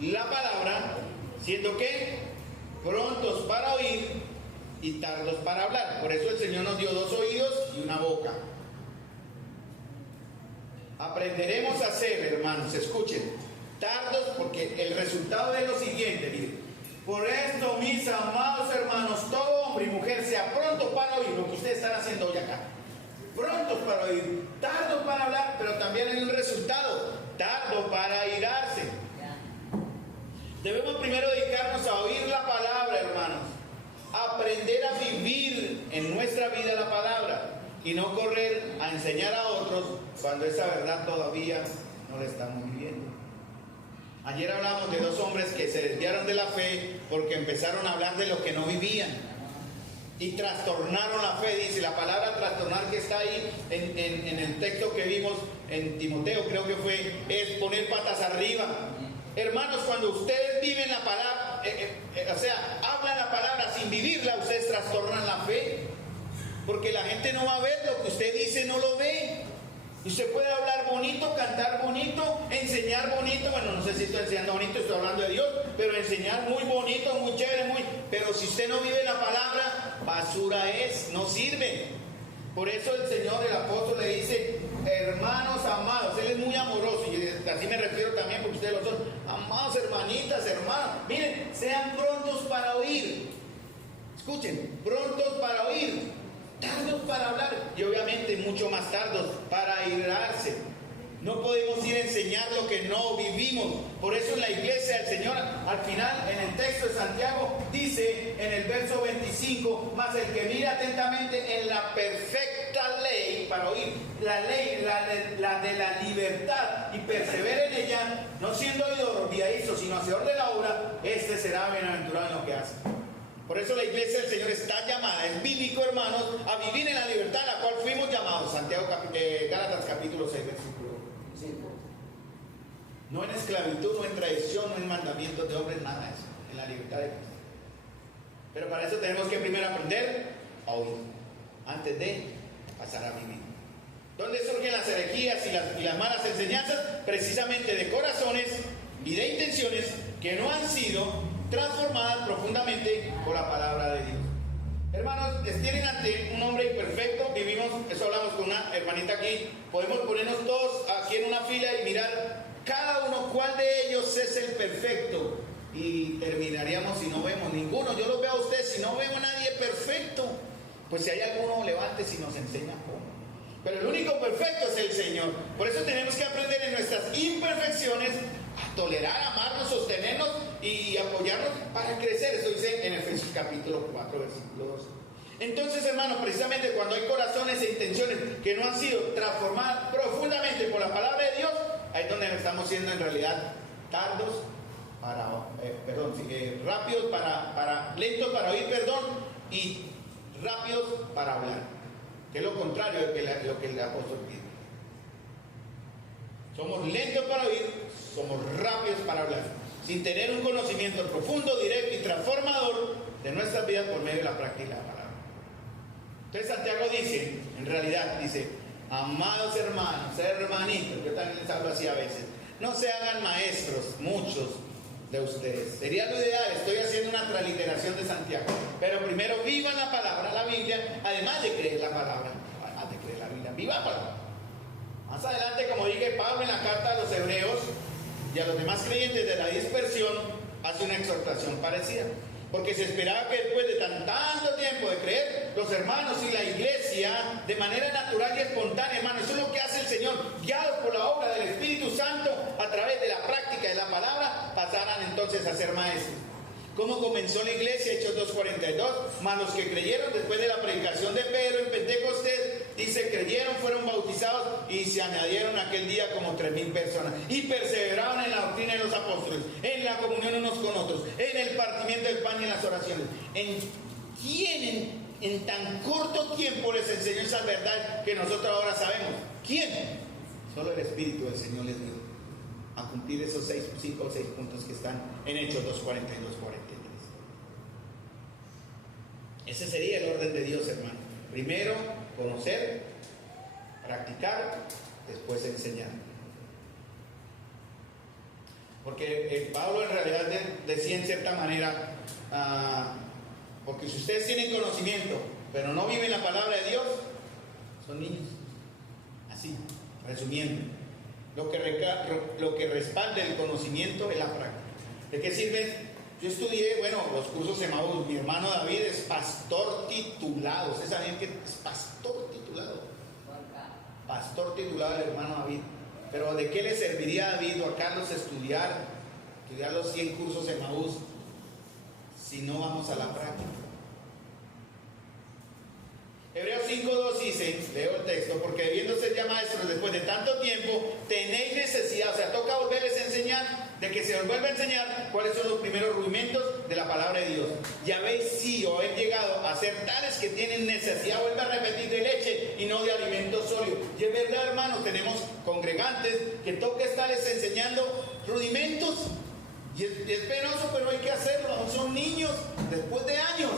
la palabra, siendo que prontos para oír y tardos para hablar. Por eso el Señor nos dio 2 oídos y una boca. Aprenderemos a ser, hermanos, escuchen, tardos, porque el resultado es lo siguiente, miren. Por esto, mis amados hermanos, todo hombre y mujer sea pronto para oír, lo que ustedes están haciendo hoy acá. Prontos para oír, tardos para hablar, pero también hay un resultado, tardo para irarse. Debemos primero dedicarnos a oír la palabra, hermanos. Aprender a vivir en nuestra vida la palabra y no correr a enseñar a otros cuando esa verdad todavía no la estamos viviendo. Ayer hablamos de 2 hombres que se desviaron de la fe porque empezaron a hablar de lo que no vivían y trastornaron la fe. Dice la palabra trastornar, que está ahí en el texto que vimos en Timoteo, creo que fue, es poner patas arriba. Hermanos, cuando ustedes viven la palabra, hablan la palabra sin vivirla, ustedes trastornan la fe. Porque la gente no va a ver lo que usted dice, no lo ve. Usted puede hablar bonito, cantar bonito, enseñar bonito. Bueno, no sé si estoy enseñando bonito, estoy hablando de Dios, pero enseñar muy bonito, muy chévere, pero si usted no vive la palabra, basura es, no sirve. Por eso el Señor, el apóstol, le dice: hermanos amados. Él es muy amoroso, y así me refiero también porque ustedes lo son. Amados hermanitas, hermanos, miren, sean prontos para oír. Escuchen, prontos para oír, tardos para hablar, y obviamente mucho más tardos para irarse. No podemos ir a enseñar lo que no vivimos. Por eso en la iglesia del Señor, al final, en el texto de Santiago, dice en el verso 25: mas el que mira atentamente en la perfecta ley para oír, la ley, la de la libertad, y persevera en ella, no siendo oidor olvidadizo, sino hacedor de la obra, este será bienaventurado en lo que hace. Por eso la iglesia del Señor está llamada, es bíblico, hermanos, a vivir en la libertad a la cual fuimos llamados. Gálatas capítulo 6, versículo 5. No en esclavitud, no en traición, no en mandamientos de hombres, nada de eso, en la libertad de Cristo. Pero para eso tenemos que primero aprender a oír, antes de pasar a vivir. ¿Dónde surgen las herejías y las malas enseñanzas? Precisamente de corazones y de intenciones que no han sido transformadas profundamente por la palabra de Dios. Hermanos, tienen ante un hombre imperfecto. Vivimos, eso hablamos con una hermanita aquí. Podemos ponernos todos aquí en una fila y mirar cada uno cuál de ellos es el perfecto, y terminaríamos si no vemos ninguno. Yo los veo a ustedes, si no vemos a nadie perfecto, pues si hay alguno, levántese y nos enseña cómo. Pero el único perfecto es el Señor. Por eso tenemos que aprender en nuestras imperfecciones a tolerar, amarnos, sostenernos y apoyarnos para crecer. Eso dice en Efesios capítulo 4, versículo 2. Entonces, hermanos, precisamente cuando hay corazones e intenciones que no han sido transformadas profundamente por la palabra de Dios, ahí es donde estamos siendo en realidad tardos para, rápidos lentos para oír, y rápidos para hablar, que es lo contrario de lo que el apóstol pide. Somos lentos para oír, somos rápidos para hablar, sin tener un conocimiento profundo, directo y transformador de nuestras vidas por medio de la práctica de la palabra. Entonces Santiago dice, en realidad dice, Amados hermanos, hermanitos, yo también les hablo así a veces, no se hagan maestros, muchos de ustedes. Sería lo ideal, estoy haciendo una transliteración de Santiago. Pero primero vivan la palabra, la Biblia, además de creer la palabra, además de creer la Biblia, viva la palabra. Más adelante, como dije, Pablo en la carta a los hebreos y a los demás creyentes de la dispersión hace una exhortación parecida. Porque se esperaba que después de tanto tiempo de creer, los hermanos y la iglesia, de manera natural y espontánea, hermano, eso es lo que hace el Señor, guiados por la obra del Espíritu Santo, a través de la práctica de la palabra, pasaran entonces a ser maestros. ¿Cómo comenzó la iglesia? Hechos 2:42. Mas los que creyeron después de la predicación de Pedro en Pentecostés, dice, creyeron, fueron bautizados y se añadieron aquel día como 3,000 personas. Y perseveraban en la doctrina de los apóstoles, en la comunión unos con otros, en el partimiento del pan y en las oraciones. ¿Quién en tan corto tiempo les enseñó esas verdades que nosotros ahora sabemos? ¿Quién? Solo el Espíritu del Señor les dio a cumplir esos 5 o 6 puntos que están en Hechos 2:42-43. Ese sería el orden de Dios, hermano. Primero, conocer, practicar, después enseñar. Porque Pablo en realidad decía en cierta manera, porque si ustedes tienen conocimiento, pero no viven la palabra de Dios, son niños. Así, resumiendo. Lo que respalda el conocimiento es la práctica. ¿De qué sirve? Yo estudié, los cursos Emmaús. Mi hermano David es pastor titulado. ¿Ustedes saben que es pastor titulado? Pastor titulado el hermano David. Pero ¿de qué le serviría a David o a Carlos estudiar los 100 cursos Emmaús si no vamos a la práctica? Hebreos 5:2 dice, leo el texto, porque debiendo ser ya maestros después de tanto tiempo, tenéis necesidad, o sea, toca volverles a enseñar, de que se os vuelva a enseñar cuáles son los primeros rudimentos de la palabra de Dios. Ya veis si o habéis llegado a ser tales que tienen necesidad, vuelve a repetir, de leche y no de alimento sólido. Y es verdad, hermanos, tenemos congregantes que toca estarles enseñando rudimentos, y es penoso, pero hay que hacerlo, aún son niños, después de años.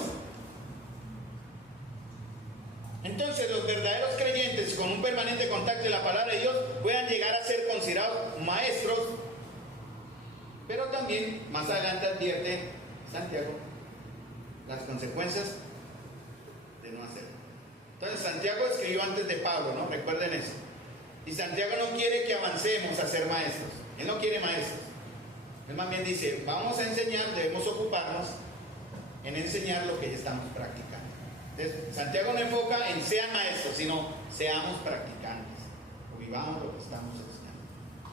Entonces los verdaderos creyentes con un permanente contacto de la palabra de Dios puedan llegar a ser considerados maestros, pero también más adelante advierte Santiago las consecuencias de no hacerlo. Entonces Santiago escribió antes de Pablo, ¿no? Recuerden eso. Y Santiago no quiere que avancemos a ser maestros. Él no quiere maestros. Él más bien dice, vamos a enseñar, debemos ocuparnos en enseñar lo que ya estamos practicando. Entonces, Santiago no enfoca en sean maestros, sino seamos practicantes, o vivamos lo que estamos enseñando.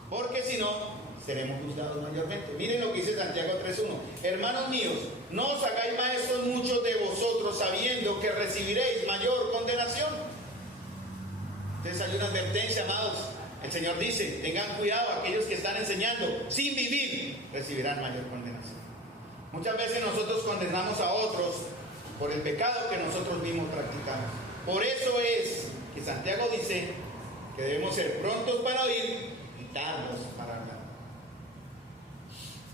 Porque si no, seremos juzgados mayormente. Miren lo que dice Santiago 3:1. Hermanos míos, no os hagáis maestros muchos de vosotros, sabiendo que recibiréis mayor condenación. Entonces hay una advertencia, amados. El Señor dice, tengan cuidado, aquellos que están enseñando sin vivir, recibirán mayor condenación. Muchas veces nosotros condenamos a otros por el pecado que nosotros mismos practicamos. Por eso es que Santiago dice que debemos ser prontos para oír y tardos para hablar.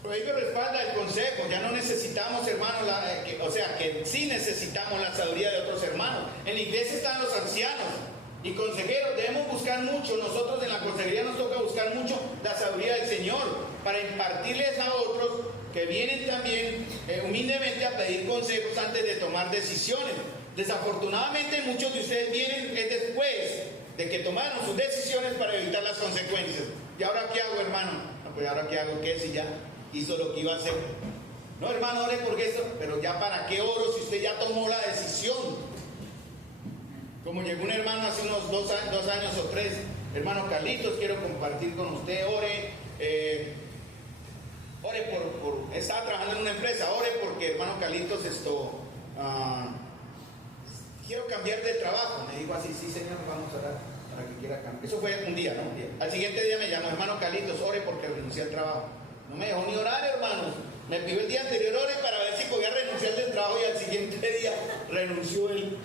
Pero ello respalda el consejo. Ya no necesitamos, hermanos, que sí necesitamos la sabiduría de otros hermanos. En la iglesia están los ancianos y consejeros. Debemos buscar mucho. Nosotros en la consejería nos toca buscar mucho la sabiduría del Señor para impartirles a otros que vienen también humildemente a pedir consejos antes de tomar decisiones. Desafortunadamente muchos de ustedes vienen después de que tomaron sus decisiones para evitar las consecuencias. ¿Y ahora qué hago, hermano? No, pues ahora qué hago, ¿qué? Si ya hizo lo que iba a hacer. No, hermano, ore por eso, pero ya para qué oro si usted ya tomó la decisión. Como llegó un hermano hace unos 2 años o 3, hermano Carlitos, quiero compartir con usted, ore estaba trabajando en una empresa, ore porque hermano Carlitos quiero cambiar de trabajo. Me dijo así, sí señor, vamos a orar para que quiera cambiar. Eso fue un día, ¿no? Un día. Al siguiente día me llamó, hermano Carlitos, ore porque renuncié al trabajo. No me dejó ni orar, hermanos. Me pidió el día anterior, ore para ver si podía renunciar del trabajo, y al siguiente día renunció él.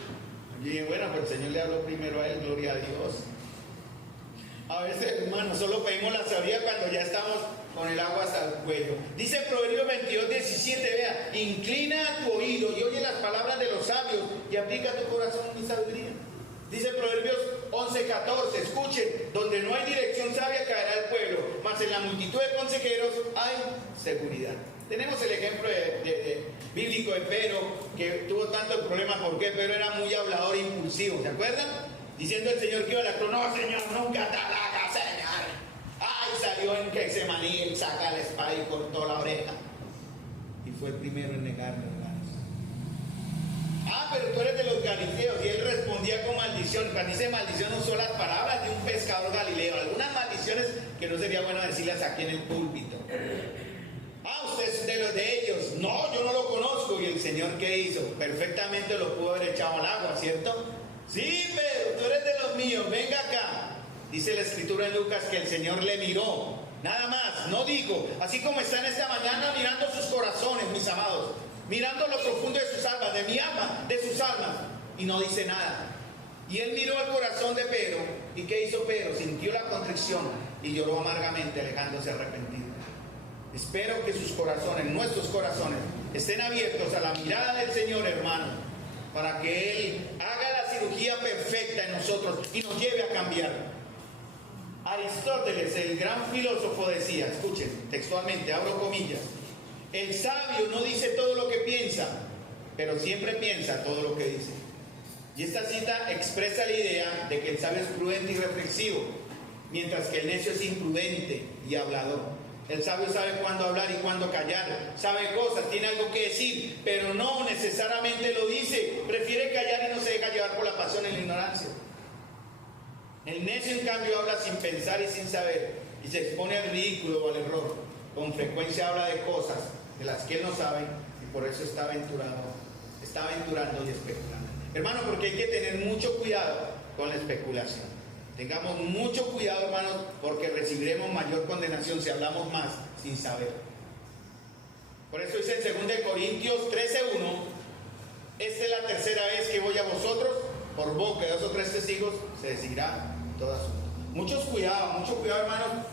Y dije, bueno, pero el Señor le habló primero a él, gloria a Dios. A veces, hermanos, solo pedimos la sabiduría cuando ya estamos con el agua hasta el cuello. Dice Proverbios 22:17, vea, inclina tu oído y oye las palabras de los sabios y aplica a tu corazón mi sabiduría. Dice Proverbios 11:14, escuchen, donde no hay dirección sabia caerá el pueblo, mas en la multitud de consejeros hay seguridad. Tenemos el ejemplo bíblico de Pedro, que tuvo tantos problemas porque Pedro era muy hablador e impulsivo, ¿se acuerdan? Diciendo el Señor que iba a la cruz, no Señor, nunca te hagas, Señor. Ay, salió en Getsemaní, él saca la espada y cortó la oreja. Y fue el primero en negarlo, hermanos. Pero tú eres de los galileos. Y él respondía con maldición. Cuando dice maldición no son las palabras de un pescador galileo. Algunas maldiciones que no sería bueno decirlas aquí en el púlpito. Usted es de los de ellos. No, yo no lo conozco. Y el Señor, ¿qué hizo? Perfectamente lo pudo haber echado al agua, ¿cierto? Sí, pero tú eres de los míos, venga acá. Dice la escritura en Lucas que el Señor le miró, nada más, no dijo, así como están esta mañana mirando sus corazones, mis amados, mirando lo profundo de sus almas, de mi alma, de sus almas, y no dice nada. Y él miró el corazón de Pedro, ¿y qué hizo Pedro? Sintió la contrición y lloró amargamente, alejándose arrepentido. Espero que sus corazones, nuestros corazones, estén abiertos a la mirada del Señor, hermano, para que Él haga la cirugía perfecta en nosotros y nos lleve a cambiar. Aristóteles, el gran filósofo, decía, escuchen, textualmente, abro comillas, el sabio no dice todo lo que piensa, pero siempre piensa todo lo que dice. Y esta cita expresa la idea de que el sabio es prudente y reflexivo, mientras que el necio es imprudente y hablador. El sabio sabe cuándo hablar y cuándo callar, sabe cosas, tiene algo que decir, pero no necesariamente lo dice, prefiere callar y no se deja llevar por la pasión y la ignorancia. El necio, en cambio, habla sin pensar y sin saber, y se expone al ridículo o al error. Con frecuencia habla de cosas de las que él no sabe, y por eso está aventurando y especulando. Hermano, porque hay que tener mucho cuidado con la especulación. Tengamos mucho cuidado, hermanos, porque recibiremos mayor condenación si hablamos más sin saber. Por eso dice en 2 Corintios 13:1, esta es la tercera vez que voy a vosotros, por boca de 2 o 3 testigos se decidirá todo asunto. Mucho cuidado, hermanos,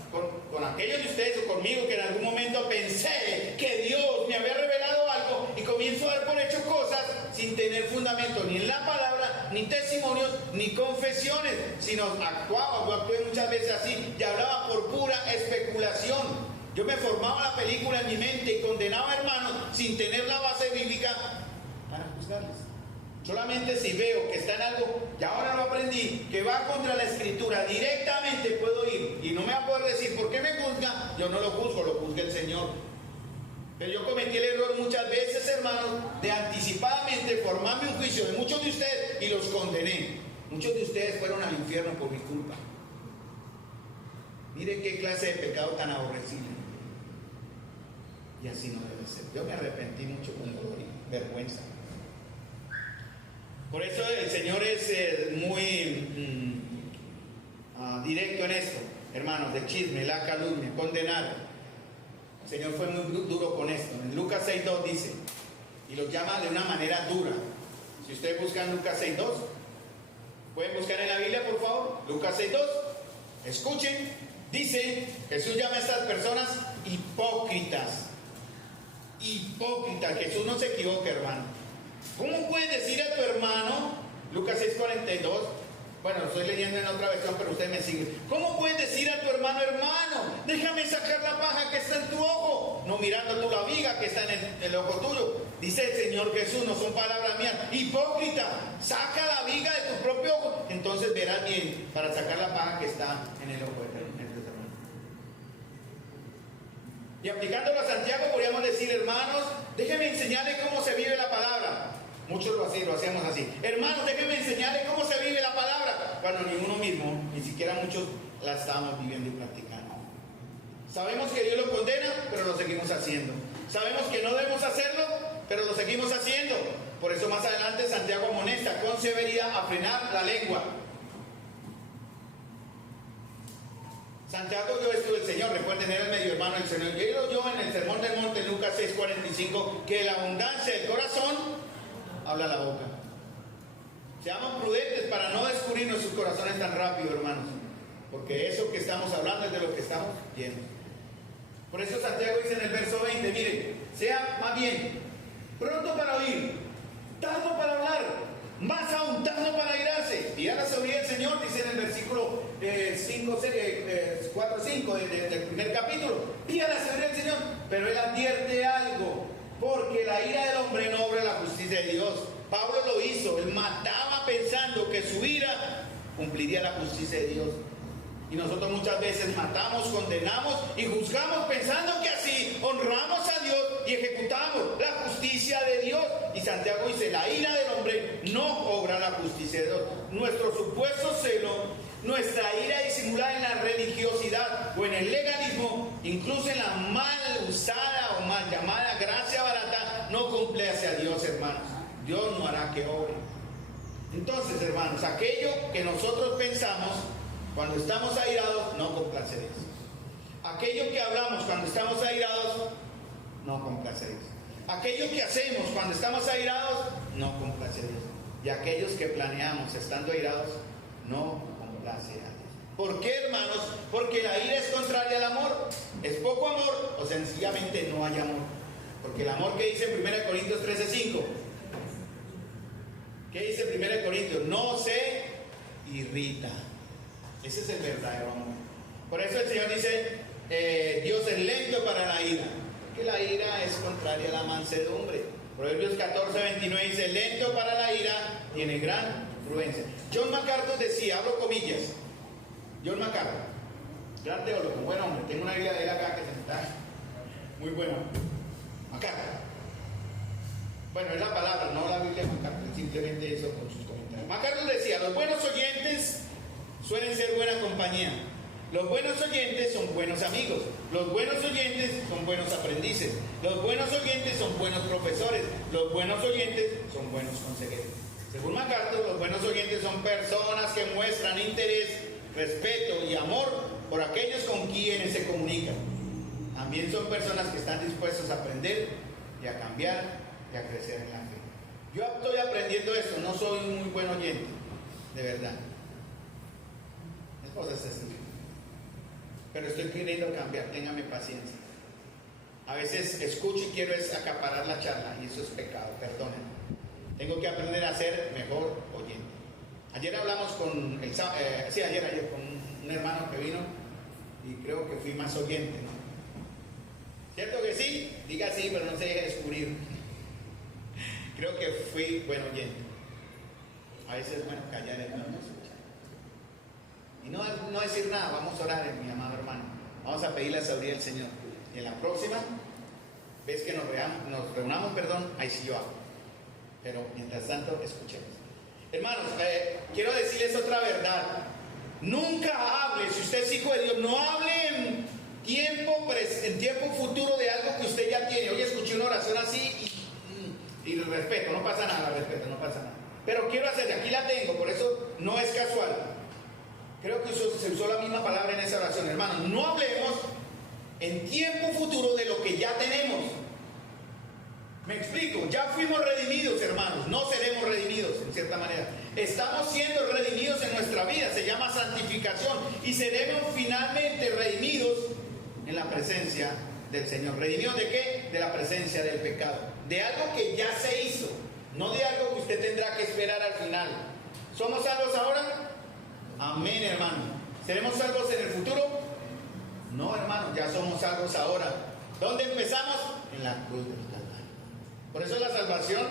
con aquellos de ustedes o conmigo que en algún momento pensé que Dios me había revelado algo y comienzo a dar por hecho cosas sin tener fundamento ni en la palabra, ni testimonios, ni confesiones, sino yo actué muchas veces así y hablaba por pura especulación. Yo me formaba la película en mi mente y condenaba a hermanos sin tener la base bíblica para juzgarles. Solamente si veo que está en algo, y ahora lo aprendí, que va contra la escritura, directamente puedo ir y no me va a poder decir, ¿por qué me juzga? Yo no lo juzgo, lo juzga el Señor. Pero yo cometí el error muchas veces, hermanos, de anticipadamente formarme un juicio de muchos de ustedes y los condené. Muchos de ustedes fueron al infierno por mi culpa. Miren qué clase de pecado tan aborrecible. Y así no debe ser. Yo me arrepentí mucho con dolor y vergüenza. Por eso el Señor es muy directo en esto, hermanos, de chisme, la calumnia, condenar. El Señor fue muy duro con esto. En Lucas 6:2 dice, y los llama de una manera dura. Si ustedes buscan Lucas 6:2, pueden buscar en la Biblia, por favor, Lucas 6:2, escuchen, dice, Jesús llama a estas personas hipócritas. Hipócritas, Jesús no se equivoca, hermano. ¿Cómo puedes decir a tu hermano, Lucas 6:42, bueno, estoy leyendo en otra versión, pero usted me sigue. ¿Cómo puedes decir a tu hermano, déjame sacar la paja que está en tu ojo, no mirando tú la viga que está en el ojo tuyo? Dice el Señor Jesús, no son palabras mías. Hipócrita, saca la viga de tu propio ojo, entonces verás bien para sacar la paja que está en el ojo de tu hermano. Y aplicándolo a Santiago podríamos decir, hermanos, déjenme enseñarles cómo se vive la palabra. Muchos lo hacíamos así. Hermanos, déjenme enseñarles cómo se vive la palabra. Cuando ninguno mismo, ni siquiera muchos la estábamos viviendo y practicando. Sabemos que Dios lo condena, pero lo seguimos haciendo. Sabemos que no debemos hacerlo, pero lo seguimos haciendo. Por eso más adelante Santiago amonesta con severidad a frenar la lengua. Santiago dio esto del Señor, recuerden, era el medio hermano del Señor. Y yo en el Sermón del Monte, en Lucas 6:45, que la abundancia del corazón habla la boca. Seamos prudentes para no descubrir nuestros corazones tan rápido, hermanos, porque eso que estamos hablando es de lo que estamos llenos. Por eso Santiago dice en el verso 20, miren, sea más bien pronto para oír, tardo para hablar, más aún tanto para airarse. Pida la sabiduría del Señor, dice en el versículo 4 5 del primer capítulo. Pida la sabiduría del Señor, pero él advierte algo, porque la ira del hombre no obra la justicia de Dios. Pablo lo hizo, él mataba pensando que su ira cumpliría la justicia de Dios. Y nosotros muchas veces matamos, condenamos y juzgamos pensando que así honramos a Dios y ejecutamos la justicia de Dios. Y Santiago dice, la ira del hombre no obra la justicia de Dios. Nuestro supuesto celo, nuestra ira disimulada en la religiosidad o en el legalismo, incluso en la mal usada o mal llamada gracia barata, no complace a Dios, hermanos. Dios no hará que obre. Entonces, hermanos, aquello que nosotros pensamos cuando estamos airados, no complace a Dios. Aquello que hablamos cuando estamos airados, no complace a Dios. Aquello que hacemos cuando estamos airados, no complace a Dios. Y aquellos que planeamos estando airados, no complace a Dios. ¿Por qué, hermanos? Porque la ira es contraria al amor. ¿Es poco amor o sencillamente no hay amor? Porque el amor que dice en 1 Corintios 13:5. ¿Qué dice 1 Corintios? No se irrita. Ese es el verdadero amor. Por eso el Señor dice, Dios es lento para la ira, porque la ira es contraria a la mansedumbre. Proverbios 14:29 dice, lento para la ira, tiene gran prudencia. John MacArthur decía, abro comillas, John MacArthur, gran teólogo, buen hombre, tengo una Biblia de él acá que se está muy buena. MacArthur. Bueno, es la palabra, no la Biblia de MacArthur, simplemente eso con sus comentarios. MacArthur decía, los buenos oyentes suelen ser buena compañía. Los buenos oyentes son buenos amigos. Los buenos oyentes son buenos aprendices. Los buenos oyentes son buenos profesores. Los buenos oyentes son buenos consejeros. Según MacArthur, los buenos oyentes son personas que muestran interés, respeto y amor por aquellos con quienes se comunican. También son personas que están dispuestas a aprender y a cambiar y a crecer en la fe. Yo estoy aprendiendo esto, no soy un muy buen oyente, de verdad. Cosas así. Pero estoy queriendo cambiar, téngame paciencia. A veces escucho y quiero acaparar la charla y eso es pecado, perdónenme. Tengo que aprender a ser mejor oyente. Ayer hablamos con ayer con un hermano que vino y creo que fui más oyente, ¿no? ¿Cierto que sí? Diga sí, pero no se deje descubrir. Creo que fui buen oyente. A veces es bueno callar, hermanos. Y no decir nada, vamos a orar, mi amado hermano. Vamos a pedir la sabiduría del Señor. Y en la próxima vez que nos reunamos, ahí sí yo hago. Pero mientras tanto, escuchemos. Hermanos, quiero decirles otra verdad. Nunca hable, si usted es hijo de Dios, no hable en tiempo futuro de algo que usted ya tiene. Hoy escuché una oración así y respeto, no pasa nada, respeto, no pasa nada. Pero quiero hacer, aquí la tengo, por eso no es casual. Creo que se usó la misma palabra en esa oración, hermanos. No hablemos en tiempo futuro de lo que ya tenemos. Me explico, ya fuimos redimidos, hermanos. No seremos redimidos, en cierta manera. Estamos siendo redimidos en nuestra vida, se llama santificación. Y seremos finalmente redimidos en la presencia del Señor. ¿Redimidos de qué? De la presencia del pecado. De algo que ya se hizo, no de algo que usted tendrá que esperar al final. ¿Somos salvos ahora? Amén, hermano. ¿Seremos salvos en el futuro? No, hermano, ya somos salvos ahora. ¿Dónde empezamos? En la cruz del Calvario. Por eso la salvación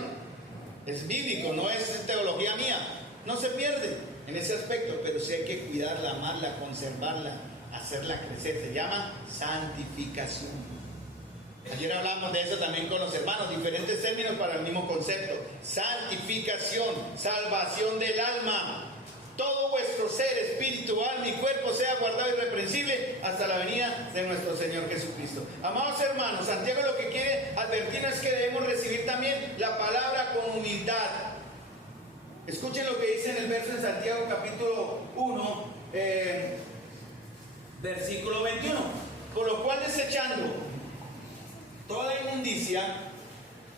es bíblico, no es teología mía. No se pierde en ese aspecto, pero sí hay que cuidarla, amarla, conservarla, hacerla crecer. Se llama santificación. Ayer hablamos de eso también con los hermanos, diferentes términos para el mismo concepto. Santificación, salvación del alma. Todo vuestro ser, espíritu, alma y cuerpo sea guardado irreprensible hasta la venida de nuestro Señor Jesucristo. Amados hermanos, Santiago lo que quiere advertirnos es que debemos recibir también la palabra con humildad. Escuchen lo que dice en el verso en Santiago capítulo 1, versículo 21. Por lo cual, desechando toda inmundicia,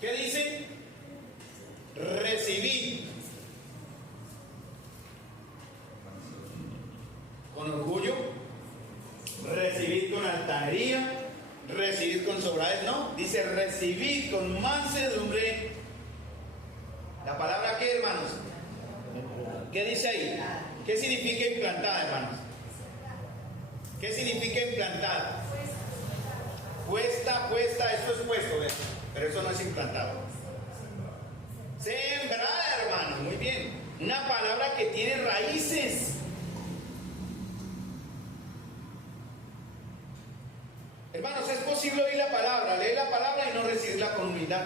¿qué dice? Recibid con orgullo, recibid con altanería, recibid con sobradez, no, dice recibid con mansedumbre. La palabra que, hermanos, ¿Qué dice ahí? ¿Qué significa implantada, hermanos? ¿Qué significa implantada? Puesta, esto es puesto, ¿ves? Pero eso no es implantado. Sembrada, hermanos, muy bien. Una palabra que tiene raíces. Hermanos, es posible oír la palabra, leer la palabra y no recibirla con humildad.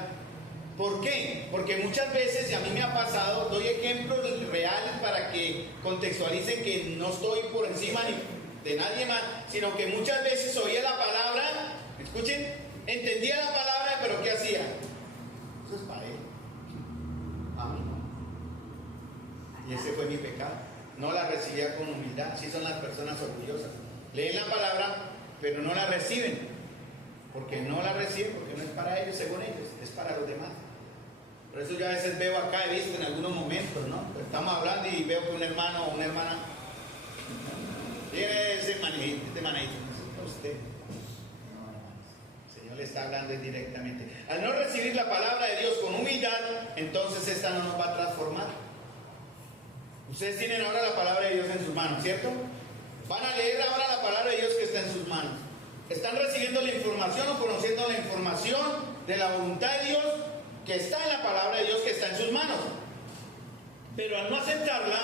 ¿Por qué? Porque muchas veces, y a mí me ha pasado, doy ejemplos reales para que contextualicen que no estoy por encima ni de nadie más, sino que muchas veces oía la palabra, escuchen, entendía la palabra, pero ¿qué hacía? Eso es para él, a mí no. Y ese fue mi pecado. No la recibía con humildad. Así son las personas orgullosas. Leen la palabra, pero no la reciben. Porque no la reciben, porque no es para ellos, según ellos, es para los demás. Por eso yo a veces veo acá, he visto en algunos momentos, ¿no? Pero estamos hablando y veo que un hermano o una hermana tiene ese manejito, usted. No, el Señor le está hablando directamente. Al no recibir la palabra de Dios con humildad, entonces esta no nos va a transformar. Ustedes tienen ahora la palabra de Dios en sus manos, ¿cierto? Van a leer ahora la palabra de Dios que está en sus manos. Están recibiendo la información o conociendo la información de la voluntad de Dios que está en la palabra de Dios que está en sus manos. Pero al no aceptarla,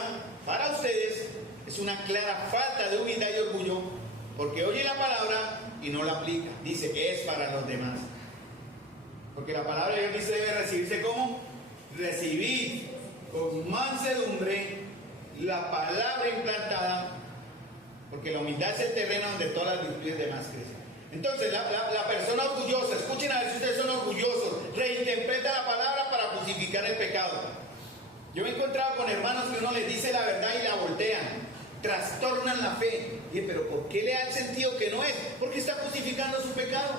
para ustedes es una clara falta de humildad y orgullo, porque oye la palabra y no la aplica. Dice que es para los demás. Porque la palabra de Dios dice debe recibirse como recibir con mansedumbre la palabra implantada, porque la humildad es el terreno donde todas las virtudes demás crecen. Entonces la persona orgullosa, escuchen a ver si ustedes son orgullosos, reinterpreta la palabra para justificar el pecado. Yo me he encontrado con hermanos que uno les dice la verdad y la voltean, trastornan la fe. Y pero ¿por qué le da el sentido que no es? Porque está justificando su pecado.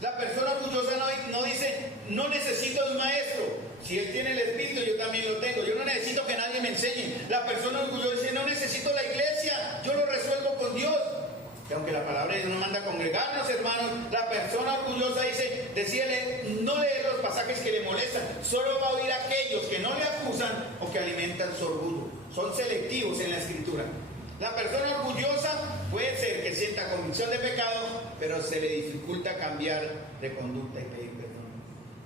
La persona orgullosa no dice, no necesito de un maestro. Si él tiene el espíritu, yo también lo tengo. Yo no necesito que nadie me enseñe. La persona orgullosa dice, no necesito la iglesia, yo lo resuelvo con Dios. Que aunque la palabra de Dios nos manda a congregarnos, hermanos, la persona orgullosa dice, decíale, no leer los pasajes que le molestan, solo va a oír a aquellos que no le acusan o que alimentan su orgullo. Son selectivos en la escritura. La persona orgullosa puede ser que sienta convicción de pecado, pero se le dificulta cambiar de conducta y pedir perdón.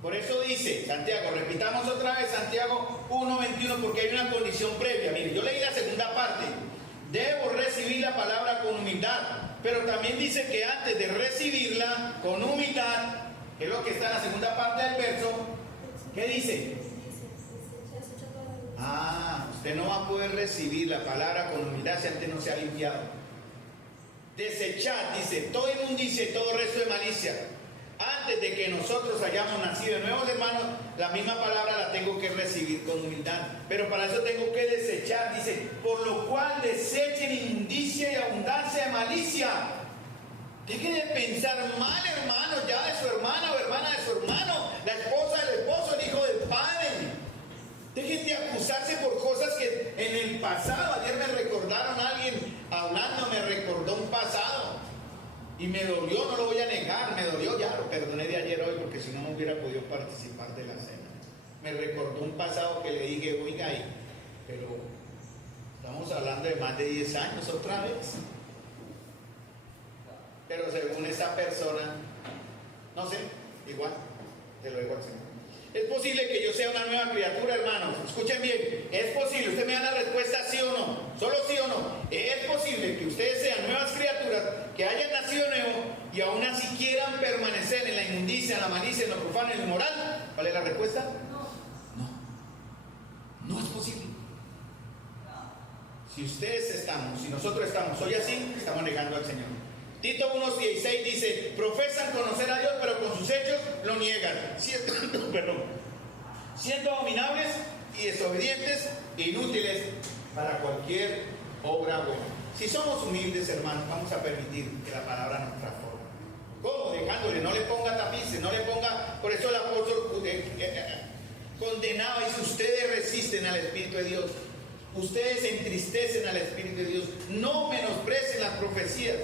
Por eso dice Santiago, repitamos otra vez Santiago 1:21, porque hay una condición previa. Mire, yo leí la segunda parte. Debo recibir la palabra con humildad, pero también dice que antes de recibirla con humildad, que es lo que está en la segunda parte del verso, ¿qué dice? Usted no va a poder recibir la palabra con humildad si antes no se ha limpiado. Desechad, dice, toda inmundicia y todo resto de malicia. Antes de que nosotros hayamos nacido de nuevos, hermanos, la misma palabra la tengo que recibir con humildad. Pero para eso tengo que desechar, dice, por lo cual desechen inmundicia y abundancia de malicia. Dejen de pensar mal, hermanos, ya de su hermana o hermana de su hermano, la esposa del esposo, el hijo del padre. Dejen de acusarse por cosas que en el pasado, ayer me recordaron a alguien hablando, me recordó un pasado. Y me dolió, no lo voy a negar, me dolió, ya lo perdoné de ayer hoy porque si no, no hubiera podido participar de la cena. Me recordó un pasado que le dije, oiga, pero estamos hablando de más de 10 años otra vez. Pero según esta persona, no sé, igual, te lo digo al Señor. Es posible que yo sea una nueva criatura, hermanos. Escuchen bien, es posible, usted me da la respuesta sí o no, solo sí o no. Es posible que ustedes sean nuevas criaturas, que hayan nacido nuevo y aún así quieran permanecer en la inmundicia, en la malicia, en lo profano, en lo inmoral. ¿Cuál es la respuesta? No es posible. Si ustedes estamos, si nosotros estamos hoy así, estamos negando al Señor. Tito 1:16 dice, profesan conocer a Dios, pero con sus hechos lo niegan, siendo abominables y desobedientes e inútiles para cualquier obra buena. Si somos humildes, hermanos, vamos a permitir que la palabra nos transforme. ¿Cómo? Dejándole, no le ponga tapices, no le ponga, por eso el apóstol condenaba y si ustedes resisten al Espíritu de Dios, ustedes entristecen al Espíritu de Dios, no menosprecien las profecías.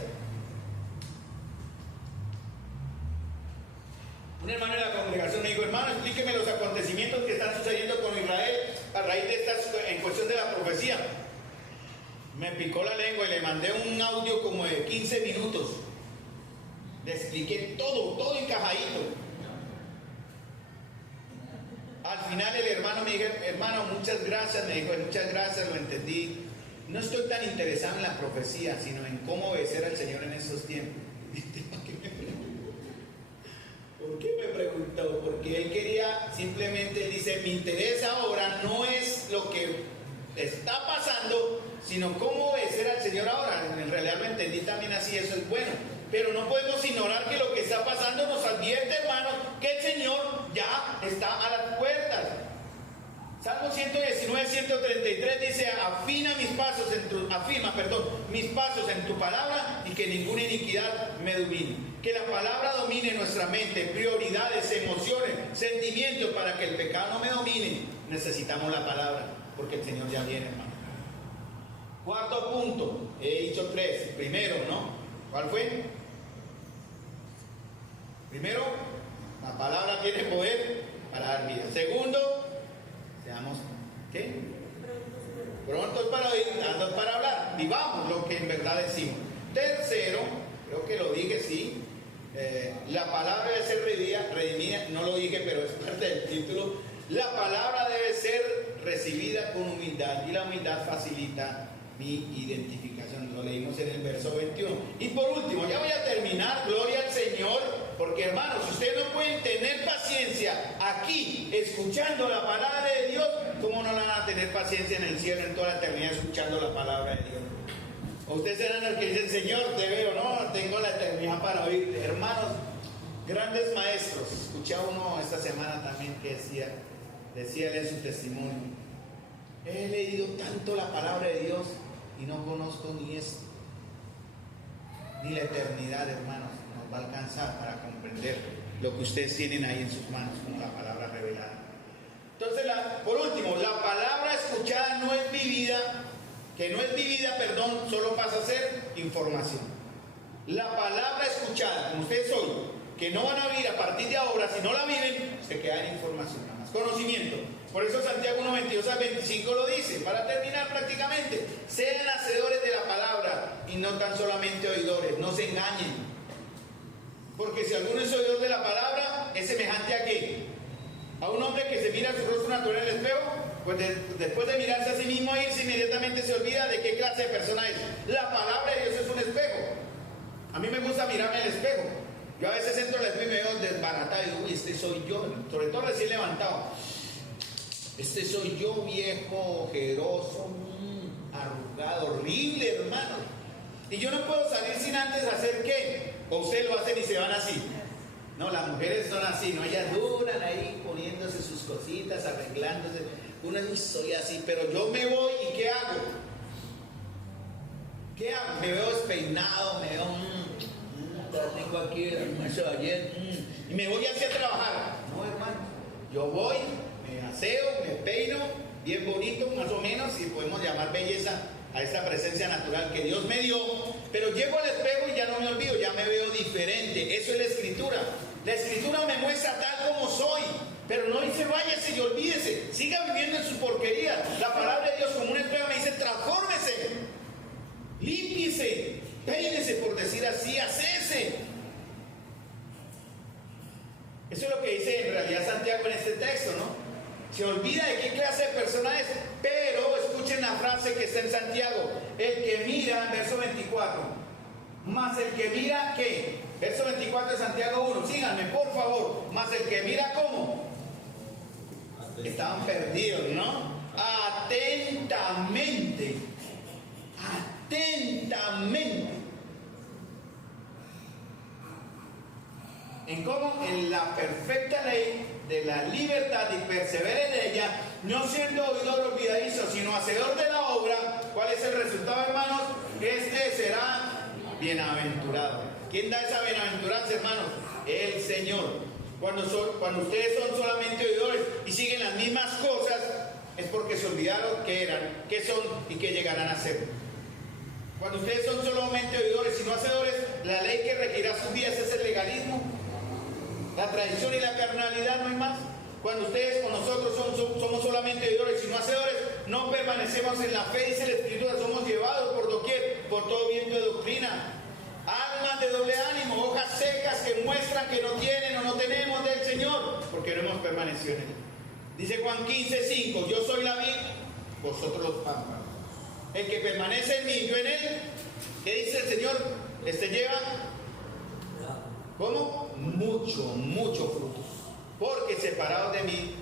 Un hermano de la congregación me dijo, hermano, explíqueme los acontecimientos que están sucediendo con Israel a raíz de estas cuestión de la profecía. Me picó la lengua y le mandé un audio como de 15 minutos. Le expliqué todo encajadito. Al final el hermano me dijo, hermano, muchas gracias, me dijo, muchas gracias, lo entendí. No estoy tan interesado en la profecía, sino en cómo obedecer al Señor en estos tiempos. ¿Por qué me preguntó? Porque él quería, simplemente dice, mi interés ahora no es lo que está pasando, sino cómo obedecer al Señor ahora. En realidad lo entendí también así, eso es bueno. Pero no podemos ignorar que lo que está pasando nos advierte, hermanos, que el Señor ya está a las puertas. Salmo 119, 133 dice, afirma mis pasos en tu palabra y que ninguna iniquidad me domine. Que la palabra domine nuestra mente, prioridades, emociones, sentimientos, para que el pecado no me domine. Necesitamos la palabra, porque el Señor ya viene, hermano. Cuarto punto, he dicho 3. Primero, ¿no? ¿Cuál fue? Primero, la palabra tiene poder para dar vida. Segundo, seamos, ¿qué? Prontos para oír, tardos para hablar. Vivamos lo que en verdad decimos. Tercero, creo que lo dije, sí. La palabra debe ser redimida, no lo dije, pero es parte del título. La palabra debe ser recibida con humildad, y la humildad facilita mi identificación. Lo leímos en el verso 21. Y por último, ya voy a terminar, gloria al Señor, porque hermanos, si ustedes no pueden tener paciencia aquí, escuchando la palabra de Dios, ¿cómo no van a tener paciencia en el cielo, en toda la eternidad, escuchando la palabra de Dios? O ustedes serán los que dicen, Señor, te veo, no, tengo la eternidad para oír. Hermanos, grandes maestros, escuché a uno esta semana también que decía en su testimonio, he leído tanto la palabra de Dios y no conozco ni esto, ni la eternidad, hermanos, nos va a alcanzar para comprender lo que ustedes tienen ahí en sus manos como la palabra revelada. Entonces, por último, la palabra escuchada no es vivida, solo pasa a ser información. La palabra escuchada, como ustedes hoy, que no van a vivir a partir de ahora, si no la viven, se queda en información nada más, conocimiento. Por eso Santiago 1, 22 al 25 lo dice, para terminar prácticamente, sean hacedores de la palabra y no tan solamente oidores, no se engañen. Porque si alguno es oidor de la palabra, es semejante a ¿qué? A un hombre que se mira su rostro natural en el espejo, pues después de mirarse a sí mismo, inmediatamente se olvida de qué clase de persona es. La palabra de Dios es un espejo. A mí me gusta mirarme en el espejo. Yo a veces entro al espejo y me veo desbaratado y digo, uy, este soy yo, sobre todo recién levantado. Este soy yo, viejo, ojeroso, arrugado, horrible, hermano. Y yo no puedo salir sin antes hacer ¿qué? O ustedes lo hacen y se van así. No, las mujeres son así, ¿no? Ellas duran ahí poniéndose sus cositas, arreglándose. Una vez soy así, pero yo me voy y ¿qué hago? ¿Qué hago? Me veo despeinado, me veo, tengo aquí el almuerzo de ayer, y me voy hacia trabajar. No, hermano, yo voy, me aseo, me peino, bien bonito, más o menos, si podemos llamar belleza a esta presencia natural que Dios me dio, pero llego al espejo y ya no me olvido, ya me veo diferente. Eso es la Escritura. La Escritura me muestra tal como soy, pero no dice váyase y olvídese, siga viviendo en su porquería. La palabra de Dios como un espejo me dice transfórmese, límpiese, peínese, por decir así, hacese. Eso es lo que dice en realidad Santiago en este texto, ¿no? Se olvida de qué clase de persona es, pero escuchen la frase que está en Santiago, el que mira, verso 24, más el que mira, ¿qué? Verso 24 de Santiago 1, síganme por favor, más el que mira, ¿cómo? Estaban perdidos, ¿no? Atentamente, ¿en cómo? En la perfecta ley de la libertad y persevere en ella, no siendo oidor olvidadizo, sino hacedor de la obra. ¿Cuál es el resultado, hermanos? Este será bienaventurado. ¿Quién da esa bienaventuranza, hermanos? El Señor. Cuando ustedes son solamente oidores y siguen las mismas cosas, es porque se olvidaron qué eran, qué son y qué llegarán a ser. Cuando ustedes son solamente oidores y no hacedores, la ley que regirá sus vidas es el legalismo, la tradición y la carnalidad, no hay más. Cuando ustedes con nosotros somos solamente oidores y no hacedores, no permanecemos en la fe, dice la Escritura, somos llevados por doquier, por todo viento de doctrina. Almas de doble ánimo, hojas secas que muestran que no tienen o no tenemos del Señor, porque no hemos permanecido en Él. Dice Juan 15:5, yo soy la vid, vosotros los pámpanos. El que permanece en mí y yo en Él, ¿qué dice el Señor? Lleva, ¿cómo? Mucho fruto. Porque separados de mí,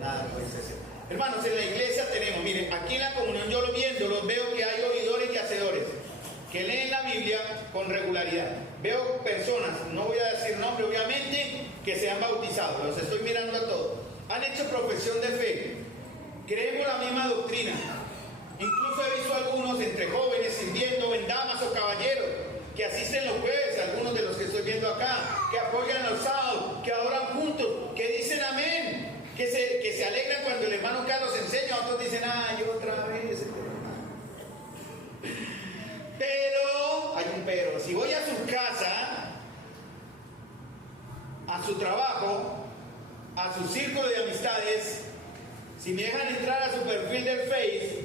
nada puede ser. Hermanos, en la iglesia tenemos, miren, aquí en la comunión yo lo viendo, los veo que hay oidores y hacedores, que leen la Biblia con regularidad. Veo personas, no voy a decir nombre obviamente, que se han bautizado, los estoy mirando a todos. Han hecho profesión de fe, creemos la misma doctrina. Incluso he visto algunos entre jóvenes sirviendo en damas o caballeros, que asisten los jueves, algunos de los que estoy viendo acá, que apoyan los sábados, que adoran juntos, que dicen amén, que se alegran cuando el hermano Carlos enseña, otros dicen, ay, otra vez. Pero, hay un pero, si voy a su casa, a su trabajo, a su círculo de amistades, si me dejan entrar a su perfil del Face,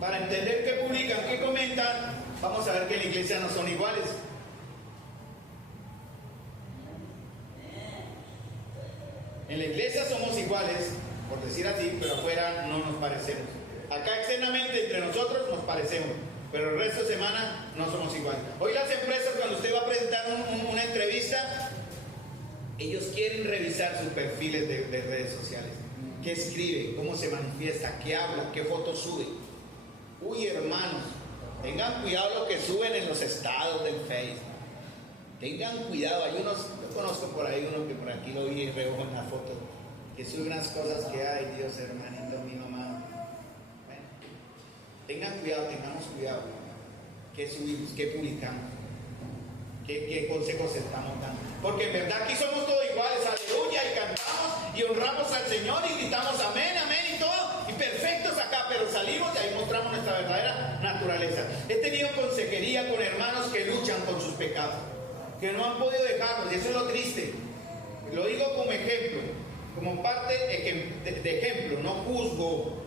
para entender qué publican, qué comentan, vamos a ver que en la iglesia no son iguales. En la iglesia somos iguales, por decir así, pero afuera no nos parecemos. Acá externamente entre nosotros nos parecemos, pero el resto de semana no somos iguales. Hoy las empresas, cuando usted va a presentar una entrevista, ellos quieren revisar sus perfiles de redes sociales. ¿Qué escribe? ¿Cómo se manifiesta? ¿Qué habla? ¿Qué fotos sube? Uy, hermanos, tengan cuidado lo que suben en los estados del Facebook. Tengan cuidado, hay unos, yo conozco por ahí uno que por aquí lo vi y reojo en la foto, que sube unas cosas que, ay Dios, hermanito mío, mamá. Bueno, tengan cuidado, tengamos cuidado. ¿Qué subimos? ¿Qué publicamos? ¿Qué consejos estamos dando? Porque en verdad aquí somos todos iguales, aleluya, y cantamos y honramos al Señor y gritamos amén, amén y todo, y perfectos acá, pero salimos y ahí mostramos nuestra verdadera naturaleza. He tenido consejería con hermanos que luchan con sus pecados, que no han podido dejarlos, y eso es lo triste. Lo digo como ejemplo, como parte de ejemplo, no juzgo,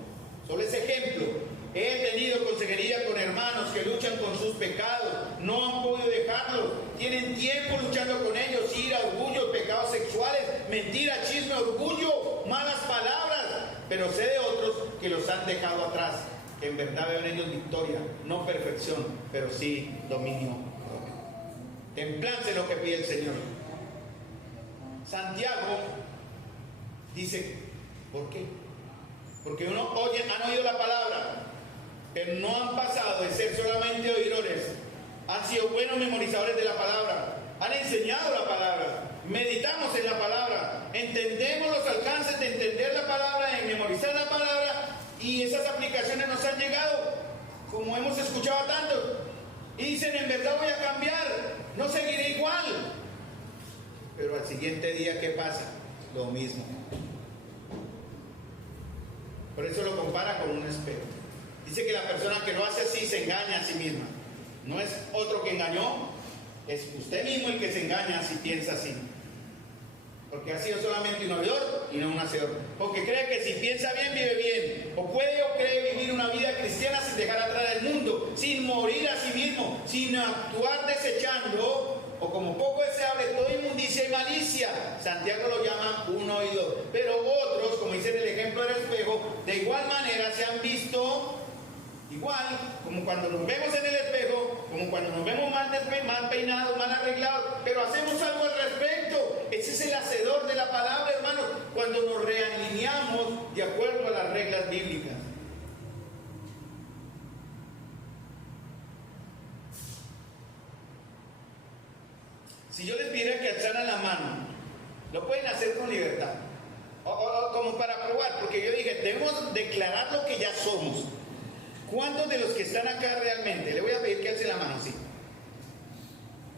solo es ejemplo. He tenido consejería con hermanos que luchan con sus pecados, no han podido dejarlos, tienen tiempo luchando con ellos, ira, orgullo, pecados sexuales, mentira, chisme, orgullo, malas palabras, pero sé de otros que los han dejado atrás, que en verdad veo en ellos victoria, no perfección, pero sí dominio. Templanza es lo que pide el Señor. Santiago dice, ¿por qué? Porque han oído la palabra, pero no han pasado de ser solamente oidores, han sido buenos memorizadores de la palabra, han enseñado la palabra, meditamos en la palabra, entendemos los alcances de entender la palabra, de memorizar la palabra, y esas aplicaciones nos han llegado, como hemos escuchado tanto, y dicen, en verdad voy a cambiar, no seguiré igual. Pero al siguiente día, ¿qué pasa? Lo mismo. Por eso lo compara con un espejo. Dice que la persona que lo hace así se engaña a sí misma. No es otro que engañó, es usted mismo el que se engaña si piensa así. Porque ha sido solamente un oidor y no un hacedor. Porque cree que si piensa bien, vive bien. O puede o cree vivir una vida cristiana sin dejar atrás el mundo, sin morir a sí mismo, sin actuar desechando, o como poco deseable, toda inmundicia y malicia. Santiago lo llama un oidor. Pero otros, como dice en el ejemplo del espejo, de igual manera se han visto igual, como cuando nos vemos en el espejo, como cuando nos vemos mal peinados, mal arreglados, pero hacemos algo al respecto. Ese es el hacedor de la palabra, hermanos, cuando nos realineamos de acuerdo a las reglas bíblicas. Si yo les pidiera que alzaran la mano, lo pueden hacer con libertad, o como para probar, porque yo dije, debemos declarar lo que ya somos. ¿Cuántos de los que están acá realmente? Le voy a pedir que alce la mano, sí.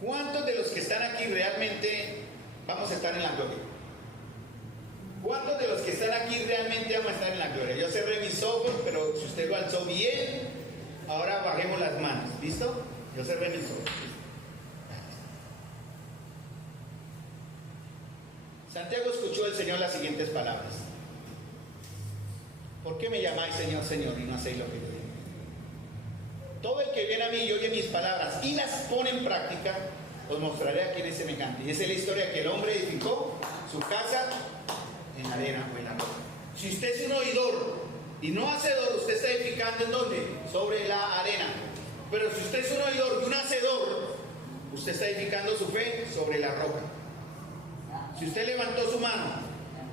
¿Cuántos de los que están aquí realmente vamos a estar en la gloria? ¿Cuántos de los que están aquí realmente vamos a estar en la gloria? Yo cerré mis ojos, pero si usted lo alzó bien, ahora bajemos las manos. ¿Listo? Yo cerré mis ojos. Santiago escuchó del Señor las siguientes palabras. ¿por qué me llamáis Señor, Señor y no hacéis lo que yo digo? Todo el que viene a mí y oye mis palabras y las pone en práctica, os mostraré a quién es semejante. Y esa es la historia que el hombre edificó su casa en la arena o en la roca. Si usted es un oidor y no hacedor, usted está edificando ¿en dónde? Sobre la arena. Pero si usted es un oidor y un hacedor, usted está edificando su fe sobre la roca. Si usted levantó su mano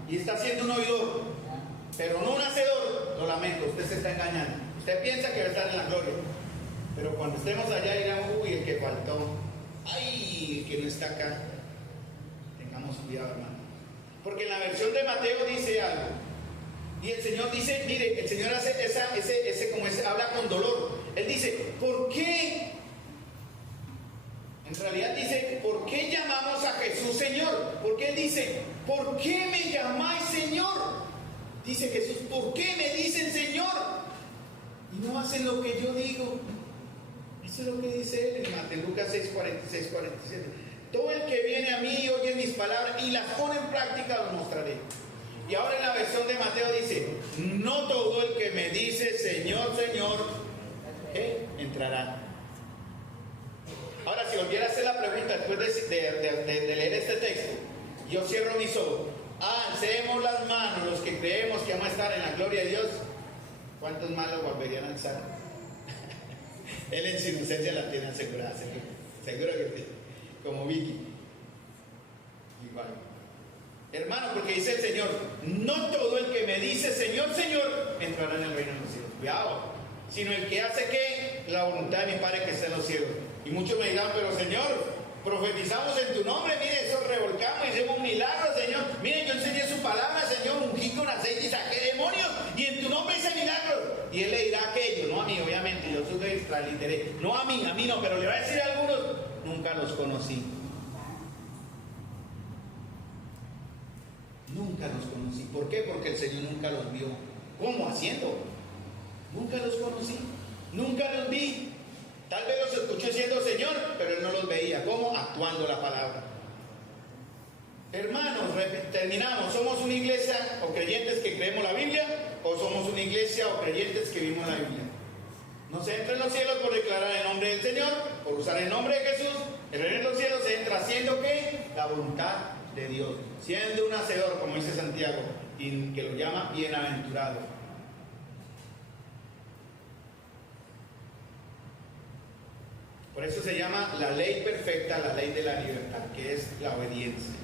y está siendo un oidor, pero no un hacedor, lo lamento, usted se está engañando. Usted piensa que va a estar en la gloria, pero cuando estemos allá dirán, uy, el que faltó, ay, el que no está acá. Tengamos cuidado, hermano. Porque en la versión de Mateo dice algo. Y el Señor dice, mire, el Señor hace habla con dolor. Él dice, ¿por qué? En realidad dice, ¿por qué llamamos a Jesús Señor? Porque Él dice, ¿por qué me llamáis Señor? Dice Jesús, ¿por qué me dicen Señor? Y no hacen lo que yo digo. Eso es lo que dice Él en Lucas 6, 46, 47. Todo el que viene a mí y oye mis palabras y las pone en práctica, lo mostraré. Y ahora en la versión de Mateo dice, no todo el que me dice Señor, Señor, entrará. Ahora, si volviera a hacer la pregunta después de leer este texto, yo cierro mis ojos. Alcemos las manos los que creemos que vamos a estar en la gloria de Dios. ¿Cuántos más lo volverían a alzar? Él en su inocencia la tiene asegurada, seguro que sí, como Vicky. Igual. Hermano, porque dice el Señor, no todo el que me dice Señor, Señor, entrará en el reino de los cielos. Cuidado, sino el que hace que la voluntad de mi Padre que está en los cielos. Y muchos me dirán, pero Señor, profetizamos en tu nombre, mire, eso revolcamos, hicimos un milagro, Señor. Mire, yo enseñé su palabra, Señor, ungí con aceite y saqué demonios, y en tu nombre hice milagros. Y Él le dirá aquello, no a mí, obviamente, yo soy extraliteré. No a mí no, pero le va a decir a algunos, nunca los conocí. Nunca los conocí. ¿Por qué? Porque el Señor nunca los vio. ¿Cómo? Haciendo. Nunca los conocí. Nunca los vi. Tal vez los escuché siendo Señor, pero Él no los veía. ¿Cómo? Actuando la palabra. Hermanos, terminamos. ¿Somos una iglesia o creyentes que creemos la Biblia? ¿O somos una iglesia o creyentes que vimos la Biblia? No se entra en los cielos por declarar el nombre del Señor, por usar el nombre de Jesús. El reino de los cielos se entra haciendo ¿qué? La voluntad de Dios. Siendo un hacedor, como dice Santiago, y que lo llama bienaventurado. Por eso se llama la ley perfecta, la ley de la libertad, que es la obediencia,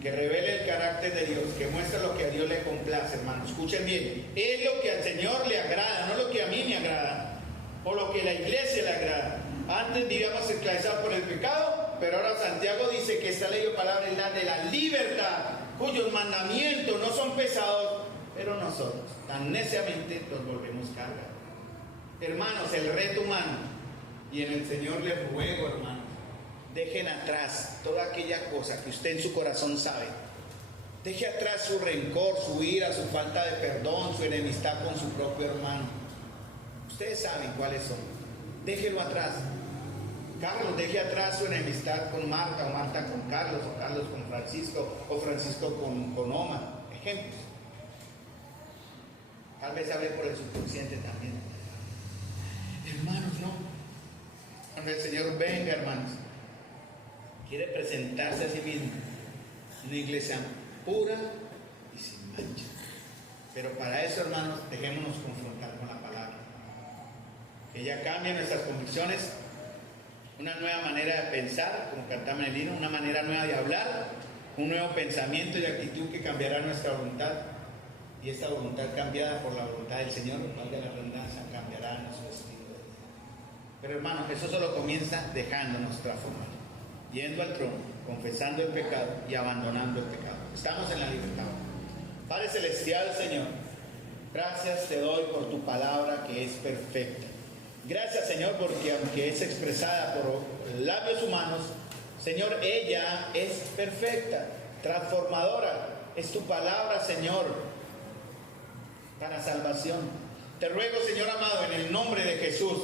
que revela el carácter de Dios, que muestra lo que a Dios le complace, hermanos. Escuchen bien, es lo que al Señor le agrada, no lo que a mí me agrada, o lo que a la iglesia le agrada. Antes vivíamos esclavizados por el pecado, pero ahora Santiago dice que esta ley o palabra es la de la libertad, cuyos mandamientos no son pesados, pero nosotros tan neciamente los volvemos carga. Hermanos, el reto humano, y en el Señor les ruego, hermanos, dejen atrás toda aquella cosa que usted en su corazón sabe. Deje atrás su rencor, su ira, su falta de perdón, su enemistad con su propio hermano. Ustedes saben cuáles son. Déjelo atrás. Carlos, deje atrás su enemistad con Marta, o Marta con Carlos, o Carlos con Francisco, o Francisco con Oma. Ejemplos. Tal vez hable por el subconsciente también. Hermanos, no. Cuando el Señor venga, hermanos, quiere presentarse a sí mismo, una iglesia pura y sin mancha. Pero para eso, hermanos, dejémonos confrontar con la palabra. Que ella cambie nuestras convicciones, una nueva manera de pensar, como cantaba en el himno, una manera nueva de hablar, un nuevo pensamiento y actitud que cambiará nuestra voluntad. Y esta voluntad cambiada por la voluntad del Señor, valga la redundancia, cambiará nuestro estilo de vida. Pero hermanos, eso solo comienza dejándonos transformar, yendo al trono, confesando el pecado y abandonando el pecado. Estamos en la libertad. Padre Celestial, Señor, gracias te doy por tu palabra que es perfecta. Gracias, Señor, porque aunque es expresada por labios humanos, Señor, ella es perfecta, transformadora. Es tu palabra, Señor, para salvación. Te ruego, Señor amado, en el nombre de Jesús,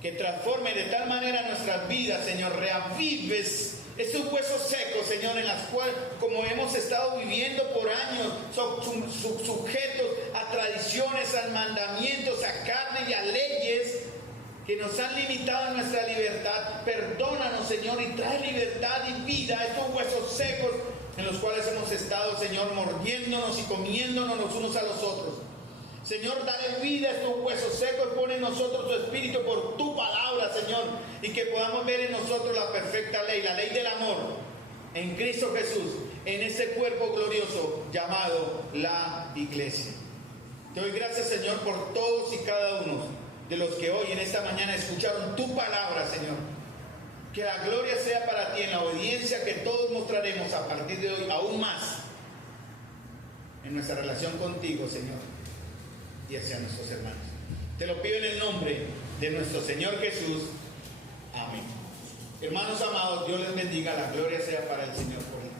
que transforme de tal manera nuestras vidas, Señor, reavives estos huesos secos, Señor, en las cuales, como hemos estado viviendo por años, sujetos a tradiciones, a mandamientos, a carne y a leyes que nos han limitado en nuestra libertad. Perdónanos, Señor, y trae libertad y vida a estos huesos secos en los cuales hemos estado, Señor, mordiéndonos y comiéndonos los unos a los otros. Señor, dale vida a estos huesos secos, pone en nosotros tu espíritu por tu palabra, Señor, y que podamos ver en nosotros la perfecta ley, la ley del amor, en Cristo Jesús, en ese cuerpo glorioso llamado la iglesia. Te doy gracias, Señor, por todos y cada uno de los que hoy en esta mañana escucharon tu palabra, Señor. Que la gloria sea para ti en la obediencia que todos mostraremos a partir de hoy, aún más en nuestra relación contigo, Señor, y hacia nuestros hermanos. Te lo pido en el nombre de nuestro Señor Jesús. Amén. Hermanos amados, Dios les bendiga. La gloria sea para el Señor por el